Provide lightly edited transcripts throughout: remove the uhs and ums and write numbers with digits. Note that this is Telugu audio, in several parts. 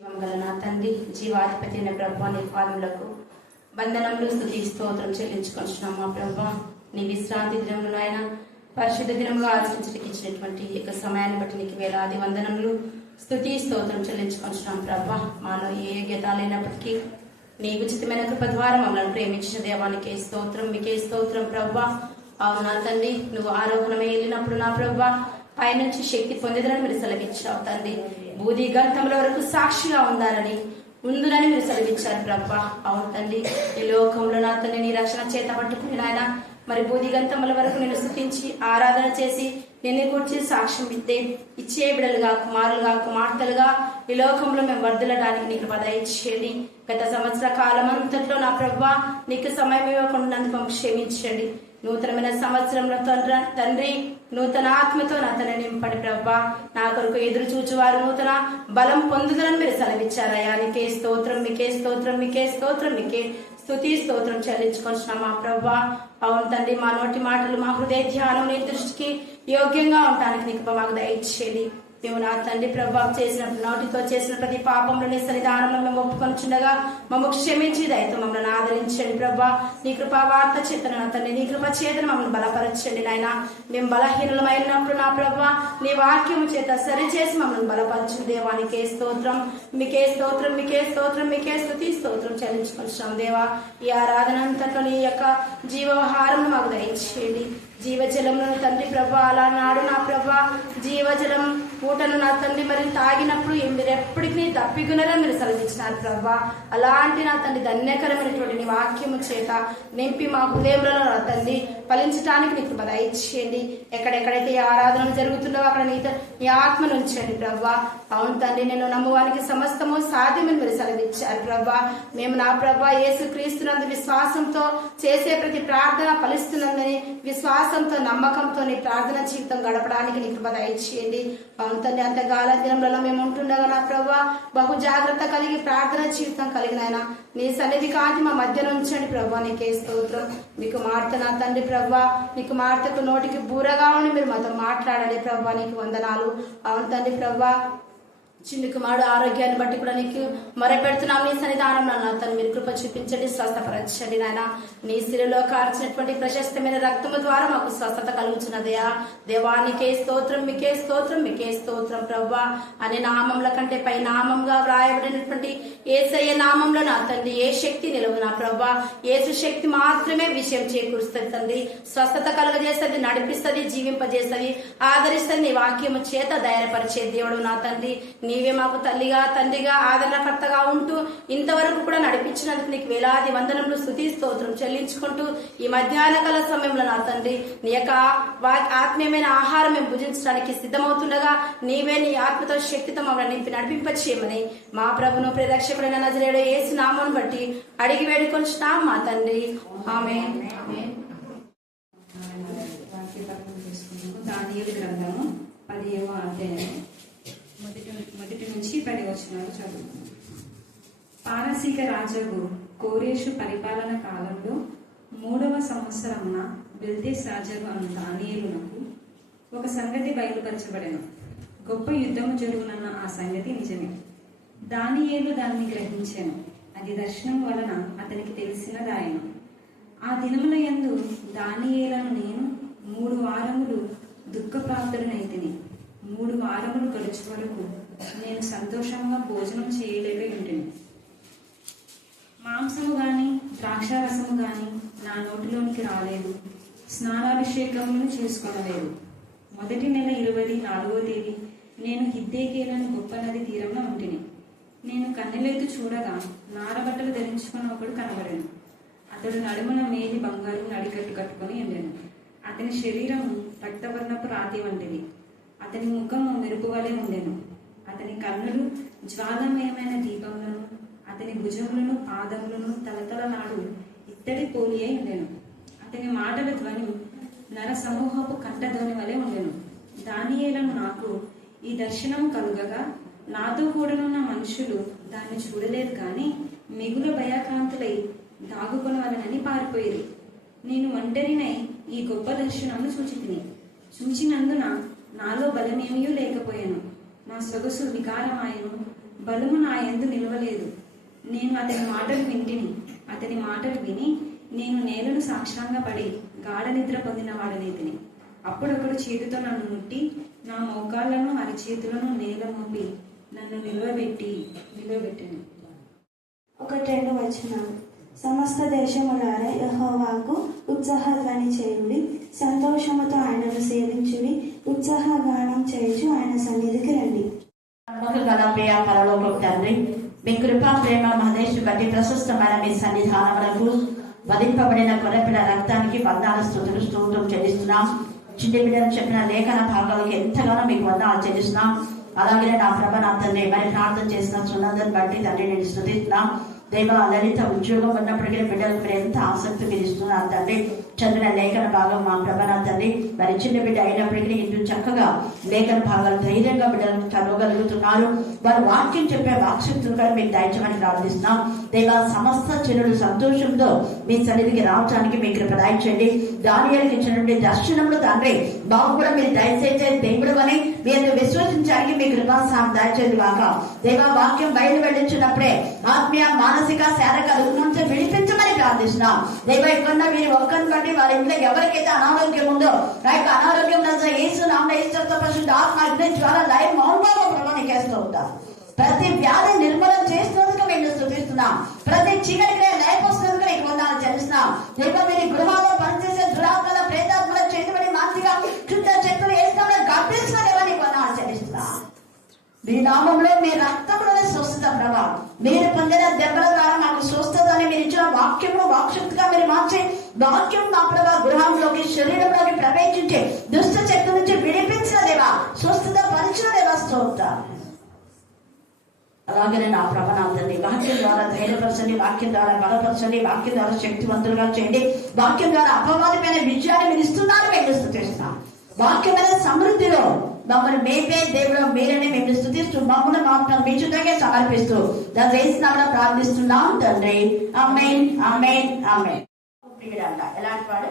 గల నా తండ్రి, జీవాధిపతి అయిన ప్రభా, నీ పాదములకు వందనములు స్తుతి స్తోత్రం చెల్లించుకొంటున్నాం. మా ప్రభా, నీ విశ్రాంతి దినములు ఆయన పరిశుద్ధ దినముగా ఆచరించడానికి ఇచ్చినటువంటి ఈ యొక్క సమయాన్ని బట్టి నీకు వేలాది వందనములు స్తుతి స్తోత్రం చెల్లించుకొంటున్నాం. ప్రభా, మాలో ఏ యోగ్యత లేనప్పటికీ నీ ఉచితమైన కృప ద్వారా మమ్మల్ని ప్రేమించిన దేవానికి స్తోత్రం, మీకే స్తోత్రం. ప్రభా, అవును నా తండ్రి, నువ్వు ఆరోహణమై వెళ్ళినప్పుడు నా ప్రభా పైనుంచి శక్తి పొందేదని మీరు సెలవిచ్చావు తండ్రి. బూది గంతముల వరకు సాక్షిగా ఉందని మీరు సెలవిచ్చారు ప్రభా. అవును తండ్రి, ఈ లోకంలో నా తండ్రి నీ రక్షణ చేత పట్టుకుని నాయన మరి బూది గంతముల వరకు నేను స్తుతించి ఆరాధన చేసి నిన్ను కూర్చి సాక్ష్యం ఇచ్చే బిడలుగా, కుమారులుగా, కుమార్తెలుగా ఈ లోకంలో మేము వర్ధలడానికి నీకు దయచేయండి. గత సంవత్సర కాలం అంతట్లో నా ప్రభా నీకు సమయం ఇవ్వకుండా క్షమించండి. నూతనమైన సంవత్సరంలో తండ్రి నూతన ఆత్మతో నా తన నింపడి ప్రభా, నా కొరకు ఎదురు చూచువారు నూతన బలం పొందుదలని మీరు సెలవిచ్చారయ్యా. నీకే స్తోత్రం, మీకే స్తోత్రం, మీకే స్తోత్రం, మీకే స్తుతి స్తోత్రం చెల్లించుకొంటున్నాం మా ప్రభా. అవును తండ్రి, మా నోటి మాటలు, మా హృదయ ధ్యానం నీ దృష్టికి యోగ్యంగా ఉండటానికి నీకు మాకు దయచేయండి. మేము నా తండ్రి ప్రభా నోటితో చేసిన ప్రతి పాపంలో నీ సన్నిధానంలో మేము ఒప్పుకొనిచుండగా మమ్మల్ని క్షమించి దయతో మమ్మల్ని ఆదరించండి ప్రభా. నీ కృపా వార్త చేతన నా తండ్రి, నీ కృప చేతన మమ్మల్ని బలపరచండి నాయన. మేము బలహీనమైనప్పుడు నా ప్రభా నీ వాక్యము చేత సరిచేసి మమ్మల్ని బలపరచండి దేవా. నీకే స్తోత్రం, మీకే స్తోత్రం, మీకే స్తోత్రం, మీకే స్తుతి స్తోత్రం చెల్లించుకొచ్చాం దేవా. ఈ ఆరాధన అంతట్లో నీ యొక్క జీవహారం మాకు దయచేయండి. జీవజలములను తండ్రి ప్రభా అలానాడు నా ప్రభా జీవజలం ఊటను నా తండ్రి మరి తాగినప్పుడు మీరు ఎప్పటికీ తప్పిగునరని మీరు సెలవిచ్చినారు ప్రభా. అలాంటి నా తండ్రి ధన్యకరమైనటువంటి నీ వాక్యము చేత నింపి మా హృదయంలో నా తండ్రి ఫలించడానికి నీకు దయచేయండి. ఎక్కడెక్కడైతే ఈ ఆరాధనలు జరుగుతుండో అక్కడ నీ ఆత్మను ఉంచండి ప్రభా. అవును తండ్రి, నేను నమ్మువానికి సమస్తము సాధ్యమని మీరు సెలవిచ్చారు ప్రభా. మేము నా ప్రభా యేసు క్రీస్తునందు విశ్వాసంతో చేసే ప్రతి ప్రార్థన ఫలిస్తున్నందని విశ్వాసంతో నమ్మకంతో నీ ప్రార్థన జీవితం గడపడానికి నీకు దయచేయండి. అవును తండ్రి, అంతకాల దినంలో మేము ఉంటుండగా నా ప్రభా బహు జాగ్రత్త కలిగి ప్రార్థన జీవితం కలిగినైనా నీ సన్నిధి కాంతి మా మధ్యన ఉంచండి ప్రభా. నీకే స్తోత్రం. మీకు మార్త నా తండ్రి ప్రభా, నీకు మార్తకు నోటికి బూరగా ఉండి మీరు మాతో మాట్లాడండి ప్రభా. నీకు వందనాలు. అవును తండ్రి ప్రభా, చిన్ని కుమారుడు ఆరోగ్యాన్ని బట్టి కూడా నీకు మొరపెడుతున్నాం. నీ సన్నిధానంలో నా తను మీరు కృప చూపించండి, స్వస్థపరచండి నాయన. నీ శిరలో కార్చినటువంటి ప్రశస్తమైన రక్తము ద్వారా మాకు స్వస్థత కలుగుతున్నదయా దేవా. నీకే స్తోత్రం, మీకే స్తోత్రం, మీకే స్తోత్రం ప్రభా. అనే నామంల కంటే పై నామంగా వ్రాయబడినటువంటి యేసయ్య నామంలో నా తండ్రి ఏ శక్తి నిలవు నా ప్రభా. యేసు శక్తి మాత్రమే విషయం చేకూరుస్తుంది తండ్రి. స్వస్థత కలుగజేస్తుంది, నడిపిస్తుంది, జీవింపజేస్తుంది, ఆదరిస్తుంది. నీ వాక్యము చేత ధైర్యపరిచే దేవుడు నా తండ్రి. నీవే మాకు తల్లిగా, తండ్రిగా, ఆదరణకర్తగా ఉంటూ ఇంతవరకు కూడా నడిపించినందుకు నీకు వేలాది వందనములు స్తుతి స్తోత్రం చెల్లించుకుంటూ ఈ మధ్యాహ్న కాల సమయంలో నా తండ్రి నీ యొక్క ఆత్మీయమైన ఆహారం మేము భుజించడానికి సిద్ధమవుతుండగా నీవే నీ ఆత్మతో శక్తితో మమ్మల్ని నింపి నడిపింపచేయమని మా ప్రభును ప్రియరక్షకుడైన నజరేయుడు యేసు నామమును బట్టి అడిగి వేడుకొంచున్నాం మా తండ్రి. ఆమేన్. దానియేలు గ్రంథము 10వ అధ్యాయం మొదటి నుంచి 10 వచనాలు చదువుతాం. పారసీక రాజు కోరేషు పరిపాలన కాలంలో 3వ సంవత్సరమున బెల్తెషాజరు అను దానియేలునకు ఒక సంగతి బయలుపరచబడెను. గొప్ప యుద్ధము జరుగునన్న ఆ సంగతి నిజమే. దానియేలు దాన్ని గ్రహించెను. అది దర్శనం వలన అతనికి తెలిసినదాయను. ఆ దినముల యందు దానియేలను నేను 3 వారములు దుఃఖప్రాప్తుడనైతిని. 3 వారములు గడుచు వరకు నేను సంతోషంగా భోజనం చేయలేక ఉంటిని. మాంసము గాని ద్రాక్షారసము గాని నా నోటిలోనికి రాలేదు. స్నానాభిషేకములను చేసుకొనలేదు. మొదటి నెల 24వ తేదీ నేను హిద్దేకేలను గొప్ప నది తీరంలో ఉంటిని. నేను కన్నెలెత్తు చూడగా నారబట్టలు ధరించుకుని ఒకడు కనబడెను. అతడు నడుమున మేలి బంగారు నడికట్టు కట్టుకుని ఉండెను. అతని శరీరము రక్తవర్ణపు రాతి వంటిది. అతని ముఖము మెరుపు వలె ఉండెను. అతని కన్నులు జ్వాలమయమైన దీపములను, అతని భుజములను పాదములను తలతలనాడు ఇత్తడి పోలి అయి ఉండెను. అతని మాటల ధ్వని నర సమూహపు కంఠధ్వని వలె ఉండెను. దానియేలను నాకు ఈ దర్శనం కలుగగా నాతో కూడనున్న మనుషులు దాన్ని చూడలేదు కానీ మిగుల భయాక్రాంతులై దాగుకొనవలనని పారిపోయిరి. నేను ఒంటరినై ఈ గొప్ప దర్శనమును చూచినందున నాలో బలమేమీ లేకపోయాను. నా సొగసు వికారమాయను, బలము నా యందు నిలవలేదు. నేను అతని మాటలు వింటిని. అతని మాటలు విని నేను నేలను సాక్షాంగా పడి గాఢ నిద్ర పొందిన వాడనైతిని. అప్పుడొకడు చేతితో నన్ను ముట్టి నా మోకాళ్లను అరిచేతులను నేల మోపి నన్ను నిలవబెట్టాను. 1-2 వచనాలు. సమస్త దేశములారా యెహోవాకు ఉత్సాహధ్వని చేయుడి, సంతోషముతో ఆయనను సేవించుడి, ఉత్సాహగానం చేయుచు ఆయన సన్నిధికి రండి. గల ప్రియ పరలోకపు తండ్రి, మీ కృపా ప్రేమ మహదేశ్ బట్టి ప్రశస్తమైన మీ సన్నిధానములకు వధింపబడిన కొరపిన రక్తానికి వందనాలు స్తుతులు స్తోత్రం చెల్లిస్తున్నాం. చిన్ని బిడ్డలు చెప్పిన లేఖన భాగాలకు ఎంతగానో మీకు వందనాలు చెల్లిస్తున్నాం. అలాగే నా ప్రభ నా తండ్రి మరి ప్రార్థన చేసిన సునందన్ బట్టి తండ్రి నేను స్తుతిస్తున్నాం. దేవ లలిత ఉద్యోగం ఉన్నప్పటికీ బిడ్డలకు మీరు ఎంత ఆసక్తి మీరు ఇస్తున్నారు తండ్రి. చదివిన లేఖన భాగం మా ప్రభన తండ్రి మరి చిన్న బిడ్డ అయినప్పటికీ ఇంటూ చక్కగా లేఖన భాగాలు ధైర్యంగా బిడ్డలు చదవగలుగుతున్నారు. వారు వాక్యం చెప్పే వాక్శక్తులు కూడా మీకు దయచమని ప్రార్థిస్తున్నాం. దేవ సమస్త చిరుడు సంతోషంతో మీ సన్నిధికి రావడానికి మీ కృప దయచేయండి. దానియేలుకి ఇచ్చినటువంటి దర్శనములు తండ్రి బాగు కూడా మీరు దయచేసే దేవుడు అని మీరు విశ్వసించడానికి మీ కృపాసారం దయచేది కాక. దేవ వాక్యం బయలు వెళ్ళించినప్పుడే ఆత్మీయ మానసిక శారీరక రుగ్మం నుంచి విడిపించమని ప్రార్థిస్తున్నాం. దేవ ఇక్కడ మీరు ఒక్కరిని బట్టి వారి ఇంట్లో ఎవరికైతే అనారోగ్యం ఉందో ఆ యొక్క అనారోగ్యం యేసు నామమున ఈశ్వరతో పరిశుద్ధ ఆత్మ అగ్ని జ్వాల లయ మౌనంగా ప్రభావానికి వేస్తూ ఉంటాం. ప్రతి వ్యాధి నిర్మూలన చేస్తున్నందుకు మేము స్థుతిస్తున్నాం. ప్రతి చీకటికి లయపోస్తున్నందుకు నీకు వందనాలు చెల్లిస్తున్నాం. దేవ మీరు గృహాల్లో పనిచేసే దురాత్మల ప్రేతాత్మల చేతిబడి మానసిక చుట్ట శక్తులు వేస్తామని గర్భిస్తున్న దేవ నీకు వందనాలు చెల్లిస్తున్నాం. మీ నామంలో మీ రక్తంలోనే స్వస్థత ప్రభావం మీరు పొందిన దెబ్బల ద్వారా మాకు స్వస్థత అని మీరు ఇచ్చిన వాక్యము వాక్శక్తిగా మీరు మార్చి వాక్యం మా ప్రభావ గృహంలోకి శరీరంలోకి ప్రవేశించి దుష్ట శక్తి నుంచి విడిపించిన దేవా స్వస్థత పరిచిన దేవా స్తోత్రం. అలాగే నా ప్రభావంతని వాక్యం ద్వారా ధైర్యపరచండి, వాక్యం ద్వారా బలపరచండి, వాక్యం ద్వారా శక్తివంతులుగా చేయండి. వాక్యం ద్వారా అపవాదమైన విజయాన్ని మీరు ఇస్తున్నారు మేము స్తుతిస్తున్నాం. వాక్యమైన సమృద్ధిలో మమ్మల్ని మేపే దేవుడు మీరని మేము స్తుతిస్తూ మమ్మల్ని మాత్రం మీ చుట్టకే సమర్పిస్తూ దాని వేసినామని ప్రార్థిస్తున్నాం తండ్రి. ఆమేన్ ఆమేన్ ఆమేన్. ప్రియుడంట ఎలాంటి వాడు?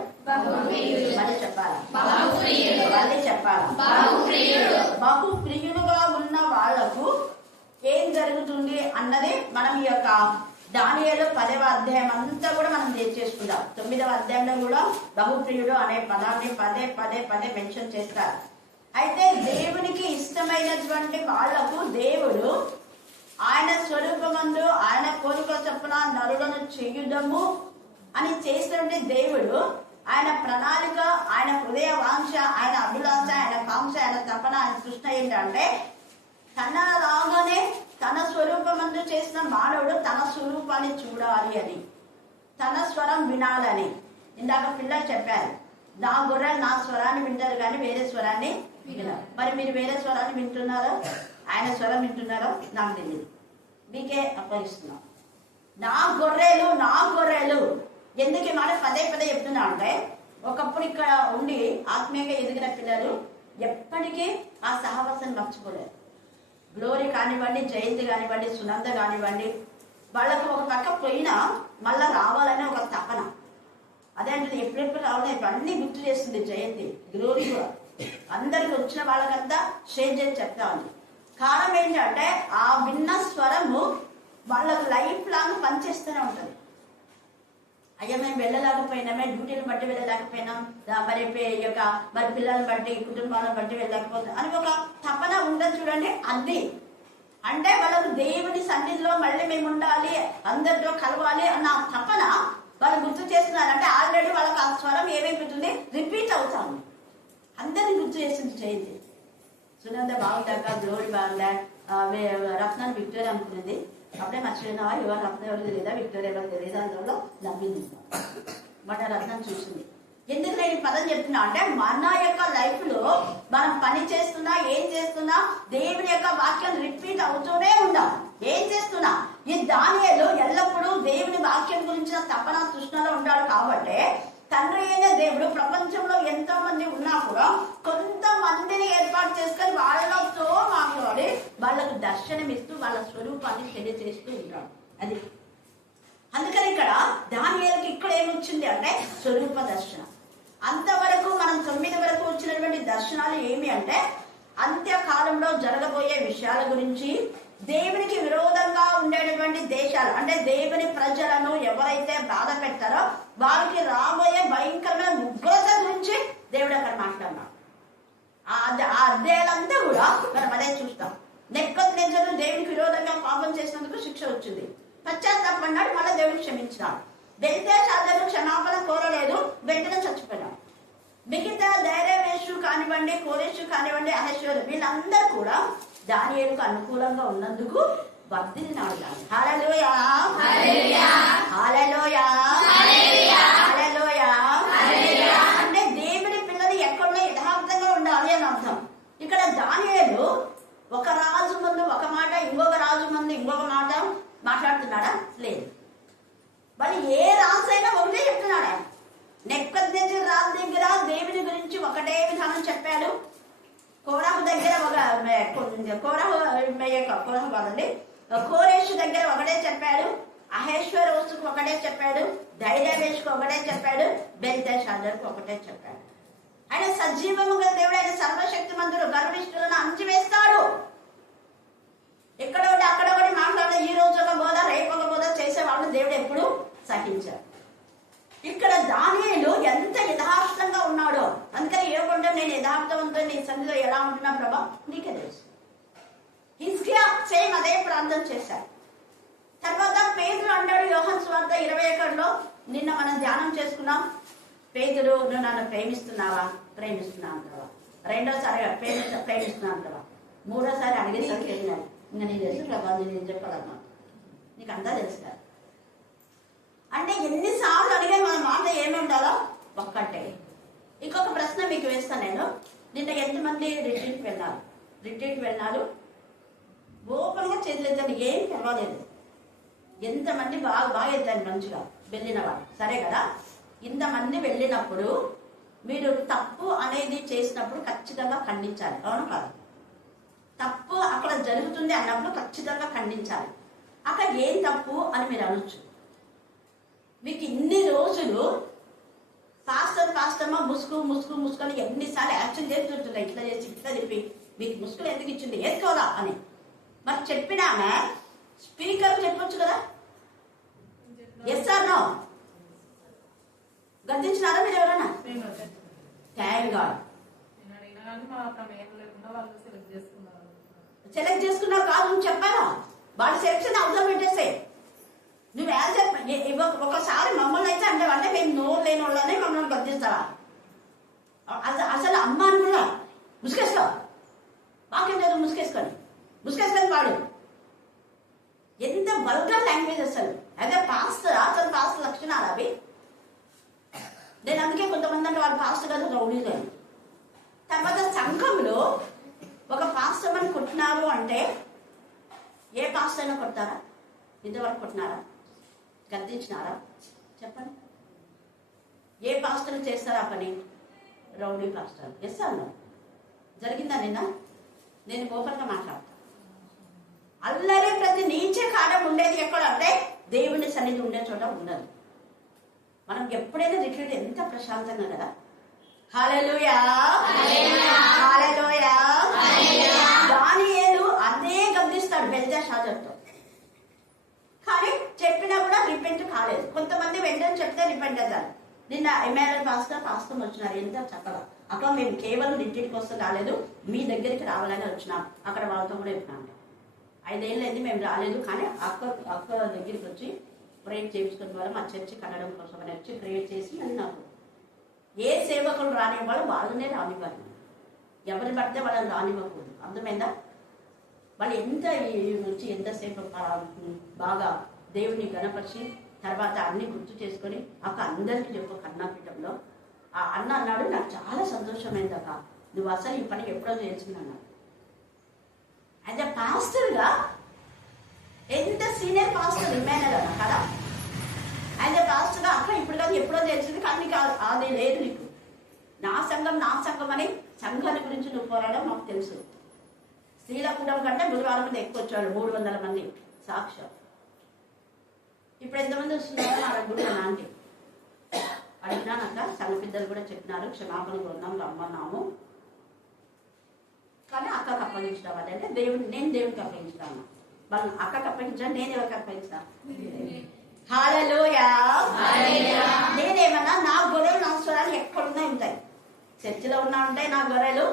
మళ్ళీ చెప్పాలా? మళ్ళీ చెప్పాలా? బహు ప్రియులుగా ఉన్న వాళ్లకు ఏం జరుగుతుంది అన్నది మనం ఈ యొక్క దానియేలు 10వ అధ్యాయం అంతా కూడా మనం చేసుకుందాం. 9వ అధ్యాయంలో కూడా బహుప్రియుడు అనే పదాన్ని పదే మెన్షన్ చేస్తారు. అయితే దేవునికి ఇష్టమైనటువంటి వాళ్లకు దేవుడు ఆయన స్వరూపమందు ఆయన కోరిక చొప్పున నరులను చేయుదము అని చేసినటువంటి దేవుడు ఆయన ప్రణాళిక, ఆయన హృదయ వాంఛ, ఆయన అభిలాష, ఆయన కాంక్ష, ఆయన తపన, ఆయన కృష్ణ ఏంటంటే తనలాగానే తన స్వరూపమందు చేసిన మానవుడు తన స్వరూపాన్ని చూడాలి అని, తన స్వరం వినాలని. ఇందాక పిల్లలు చెప్పారు, నా గొర్రెలు నా స్వరాన్ని వింటారు కానీ వేరే స్వరాన్ని వినరు. మరి మీరు వేరే స్వరాన్ని వింటున్నారో ఆయన స్వరం వింటున్నారో నాకు తెలియదు, మీకే అప్పగిస్తున్నాం. నా గొర్రెలు ఎందుకు మాట పదే చెప్తున్నా అంటే ఒకప్పుడు ఇక్కడ ఉండి ఆత్మీయంగా ఎదిగిన పిల్లలు ఎప్పటికీ ఆ సహవాసాన్ని మర్చిపోలేరు. గ్లోరీ కానివ్వండి, జయంతి కానివ్వండి, సునంద కానివ్వండి, వాళ్ళకు ఒక పక్క పోయినా మళ్ళా రావాలనే ఒక తపన. అదే అంటే ఎప్పుడెప్పుడు రావాలి ఇవన్నీ గుర్తు చేస్తుంది జయంతి. గ్లోరీ కూడా అందరికి వచ్చిన వాళ్ళకంతా షేర్ చేసి చెప్తా ఉంది. కారణం ఏంటంటే ఆ విన్న స్వరము వాళ్ళకు లైఫ్ లాంగ్ పనిచేస్తూనే ఉంటుంది. అయ్యా మేము వెళ్ళలేకపోయినామే, డ్యూటీని బట్టి వెళ్ళలేకపోయినాం, మరి యొక్క మరి పిల్లల్ని బట్టి కుటుంబాలను బట్టి వెళ్ళలేకపోతాం అని ఒక తపన ఉండదు చూడండి. అది అంటే వాళ్ళకు దేవుని సన్నిధిలో మళ్ళీ మేము ఉండాలి, అందరితో కలవాలి అన్న తపన వాళ్ళు గుర్తు చేస్తున్నారు. అంటే ఆల్రెడీ వాళ్ళకి ఆ స్వరం ఏమైపోతుంది, రిపీట్ అవుతాము. అందరిని గుర్తు చేసింది జయంతి. సునంద బాగుంటాక గ్లోరీ బాగుందా, రత్నాన్ని విక్టోరియా అనుకునేది. అప్పుడే మర్చిపోయినావా ఎవరు రత్నం ఎవరు తెలియదా, విక్టోరియా ఎవరు తెలియదా, అందులో నవ్వింది. బట్ ఆ రత్నం చూసింది. ఎందుకు నేను ఈ పదం చెప్తున్నా అంటే మన యొక్క లైఫ్ లో మనం పని చేస్తున్నా ఏం చేస్తున్నా దేవుని యొక్క వాక్యం రిపీట్ అవుతూనే ఉండాలి. ఏం చేస్తున్నా ఈ దానియేలు ఎల్లప్పుడూ దేవుని వాక్యం గురించిన తపన తృష్ణలో ఉంటాడు. కాబట్టి తండ్రి అయిన దేవుడు ప్రపంచంలో ఎంతో మంది ఉన్నా కూడా కొంతమందిని ఏర్పాటు చేసుకొని వాళ్ళతో మాట్లాడి వాళ్ళకు దర్శనం ఇస్తూ వాళ్ళ స్వరూపాన్ని తెలియజేస్తూ ఉంటాడు. అది అందుకని ఇక్కడ దానియేలుకి ఇక్కడ ఏమొచ్చింది అంటే స్వరూప దర్శనం. అంతవరకు మనం 9 వరకు వచ్చినటువంటి దర్శనాలు ఏమి అంటే అంత్యకాలంలో జరగబోయే విషయాల గురించి, దేవునికి విరోధంగా ఉండేటటువంటి దేశాలు అంటే దేవుని ప్రజలను ఎవరైతే బాధ పెట్టారో వారికి రాబోయే భయంకరమైన ఉగ్రత గురించి దేవుడు అక్కడ మాట్లాడినాడు. ఆ అధ్యాయాలంతా కూడా మనం అదే చూస్తాం. నెబుకద్నెజరు దేవునికి విరోధంగా పాపం చేసినందుకు శిక్ష వచ్చింది, పశ్చాత్తాపడ్డాడు, మళ్ళీ దేవుడిని క్షమించినాడు. బెల్తెషాజరు క్షమాపణ కోరలేదు, వెంటనే చచ్చిపోయినాడు. మిగతా దైరేషు కానివ్వండి, కోరేషు కానివ్వండి, అహేశ్వరు వీళ్ళందరూ కూడా దానియేలుకు అనుకూలంగా ఉన్నందుకు వర్ధిల్లినాడు. హల్లెలూయా హల్లెలూయా హల్లెలూయా. అంటే దేవుడి పిల్లలు ఎక్కడో యథార్థంగా ఉండాలి అని అర్థం. ఇక్కడ దానియేలు ఒక రాజు ముందు ఒక మాట, ఇంకొక రాజు ముందు ఇంకొక మాట మాట్లాడుతున్నాడా? లేదు. మరి ఏ రాజు అయినా ఒకటే చెప్తున్నాడా? నెబుకద్నెజరు రాజు దగ్గర దేవుని గురించి ఒకటే విధానం చెప్పాడు. కోరహు దగ్గర కోరేషు దగ్గర ఒకటే చెప్పాడు, అహేశ్వరోసుకు ఒకటే చెప్పాడు, దైరేషుకు ఒకటే చెప్పాడు, బెల్తెషాజరుకు ఒకటే చెప్పాడు. ఆయన సజీవము గల దేవుడు, ఆయన సర్వశక్తిమంతుడు, గర్విష్ఠులను అంచివేస్తాడు. ఎక్కడొకటి అక్కడొకటి మాట్లాడే ఈ రోజు ఒక బోధ రేపు ఒక బోధ చేసేవాళ్ళు దేవుడు ఎప్పుడు సహించారు. ఇక్కడ దానియేలు ఎంత యథార్థంగా ఉన్నాడో, అందుకని ఏమంటే నేను యథార్థవంతో నీ సన్నిధిలో ఎలా ఉంటున్నా ప్రభా నీకే తెలుసు. హిజ్కియా సేమ్ అదే ప్రార్థన చేశారు. తర్వాత పేతురు అంటాడు యోహాను సువార్త 21లో, నిన్న మనం ధ్యానం చేసుకున్నాం. పేతురు, నువ్వు నన్ను ప్రేమిస్తున్నావా? ప్రేమిస్తున్నాను ప్రభా. రెండోసారి ప్రేమిస్తున్నాను ప్రభా. మూడోసారి అడిగేసరికి వెళ్ళినాను, ఇంకా నీ తెలుసు ప్రభా, నేను చెప్పాలన్నా నీకు అంతా తెలుసు కదా. అంటే ఎన్నిసార్లు అడిగే మన మాట ఏమి ఉండాలో ఒక్కటే. ఇంకొక ప్రశ్న మీకు వేస్తాను నేను. నిన్న ఎంతమంది రిట్రీట్కి వెళ్ళారు? ఓపెన్గా చేతులు ఎత్తండి, ఏం పర్వాలేదు. ఎంతమంది బాగా ఎత్తాను మంచిగా వెళ్ళిన వాళ్ళు, సరే కదా. ఇంతమంది వెళ్ళినప్పుడు మీరు తప్పు అనేది చేసినప్పుడు ఖచ్చితంగా ఖండించాలి, అవును కాదు? తప్పు అక్కడ జరుగుతుంది అన్నప్పుడు ఖచ్చితంగా ఖండించాలి. అక్కడ ఏం తప్పు అని మీరు అనొచ్చు. మీకు ఇన్ని రోజులు పాస్టర్మా ముసుగు అని ఎన్నిసార్లు యాక్షన్ చేస్తుంటున్నాయి, ఇట్లా చేసి ఇట్లా చెప్పి మీకు ముసుగులు ఎందుకు ఇచ్చింది ఏసుకోవాలా అని. మరి చెప్పినామే స్పీకర్ చెప్పొచ్చు కదా. Yes are no? గద్దించినారా మీరు ఎవరైనా? Thank God. సెలెక్ట్ చేసుకున్నావు కాదు, నువ్వు చెప్పాలా? వాడి సెలెక్షన్ అవసరం పెట్టేస్తే నువ్వు ఒకసారి మమ్మల్ని అయితే అంటే మేము నోరు లేని వాళ్ళనే మమ్మల్ని గద్దిస్తావా? అసలు అమ్మ అని కూడా ముసుకేస్తావు. వాక్యం లేదు, ముసుకేసుకొని వాడు ఎంత వల్గర్ లాంగ్వేజ్ అసలు. అదే పాస్టర్, అసలు పాస్టర్ లక్షణాలు అవి. నేను అందుకే కొంతమంది అంటే వాళ్ళు పాస్టర్ కదా రౌడీలు అని. తర్వాత సంఘంలో ఒక పాస్టర్ అని కొట్టినారు అంటే ఏ పాస్టర్ అయినా కొడతారా? ఇంతవరకు కొట్టినారా? గద్దించినారా? చెప్పండి. ఏ పాస్టర్లు చేస్తారా పని? Rowdy pastor. ఎస్ అన్నా జరిగిందా? నేను ఓపెన్గా మాట్లాడతాను. అల్లరి ప్రతి నీచే కాలం ఉండేది ఎక్కడ అంటే దేవుని సన్నిధి ఉండే చోట ఉండదు. మనం ఎప్పుడైనా రిట్రీట్ ఎంత ప్రశాంతంగా కదా. హల్లెలూయా హల్లెలూయా. దానియేలు అదే గద్దిస్తాడు బెల్తెషాజరుతో, కానీ చెప్పినా కూడా రిపెంట్ కాలేదు. కొంతమంది వెంటనే చెప్తే రిపెంట్ అవుతారు. నిన్న ఎమ్మెల్యే పాస్టర్ వచ్చినారు, ఎంత చక్కగా. అక్కడ మేము కేవలం రిట్రీట్ కోసం రాలేదు, మీ దగ్గరికి రావాలని వచ్చినాం. అక్కడ వాళ్ళతో కూడా చెప్పినాం, 5 ఏళ్ళైంది మేము రాలేదు, కానీ అక్క దగ్గరికి వచ్చి ప్రేయర్ చేయించుకున్న వాళ్ళు మా చర్చి కట్టడం కోసం అని వచ్చి ప్రేయర్ చేసి అని నాకు ఏ సేవకులు రానివ్వాలి వాళ్ళనే రానివ్వాలి, ఎవరు పడితే వాళ్ళని రానివ్వకూడదు. అర్థమైందా? వాళ్ళు ఎంతసేపు బాగా దేవుని గణపరిచి తర్వాత అన్ని గుర్తు చేసుకొని అక్క అందరికీ చెప్పు. కర్ణాపీఠంలో ఆ అన్న అన్నాడు, నాకు చాలా సంతోషమైంది అక్క, నువ్వు అసలు ఈ పని ఎప్పుడో చేసుకున్నాను. యాజ్ ఎ పాస్టర్గా ఎంత సీనియర్ పాస్టర్ రిమైనర్ అన్న కదా. యాజ్ ఎ పాస్టర్గా అక్క ఇప్పుడు కాదు ఎప్పుడో తెలిసింది, కానీ నీకు అది లేదు. నీకు నా సంఘం అని సంఘాన్ని గురించి నువ్వు పోరాడడం మాకు తెలుసు. స్త్రీల కూటమి కంటే బుధవారం మంది ఎక్కువ వచ్చాడు, 300 మంది సాక్ష్యం. ఇప్పుడు ఎంతమంది వస్తున్నారో అడుగుతున్నాను ఆంటీ, అడిగినానక్క. సంఘ పెద్దలు కూడా చెప్పినారు, క్షమాపణ కోరినాం, రమ్మన్నాము. కానీ అక్కకు అప్పగించడం అంటే నేను దేవునికి అప్పగించుతాను. వాళ్ళు అక్కకు అప్పగించాను, నేను ఎవరికి అప్పగించాను? హల్లెలూయా. నేనేమన్నా నా గొర్రెలు నా స్వరాలు ఎక్కడున్నా ఉంటాయి. చర్చిలో ఉన్నా ఉంటాయి నా గొర్రెలు,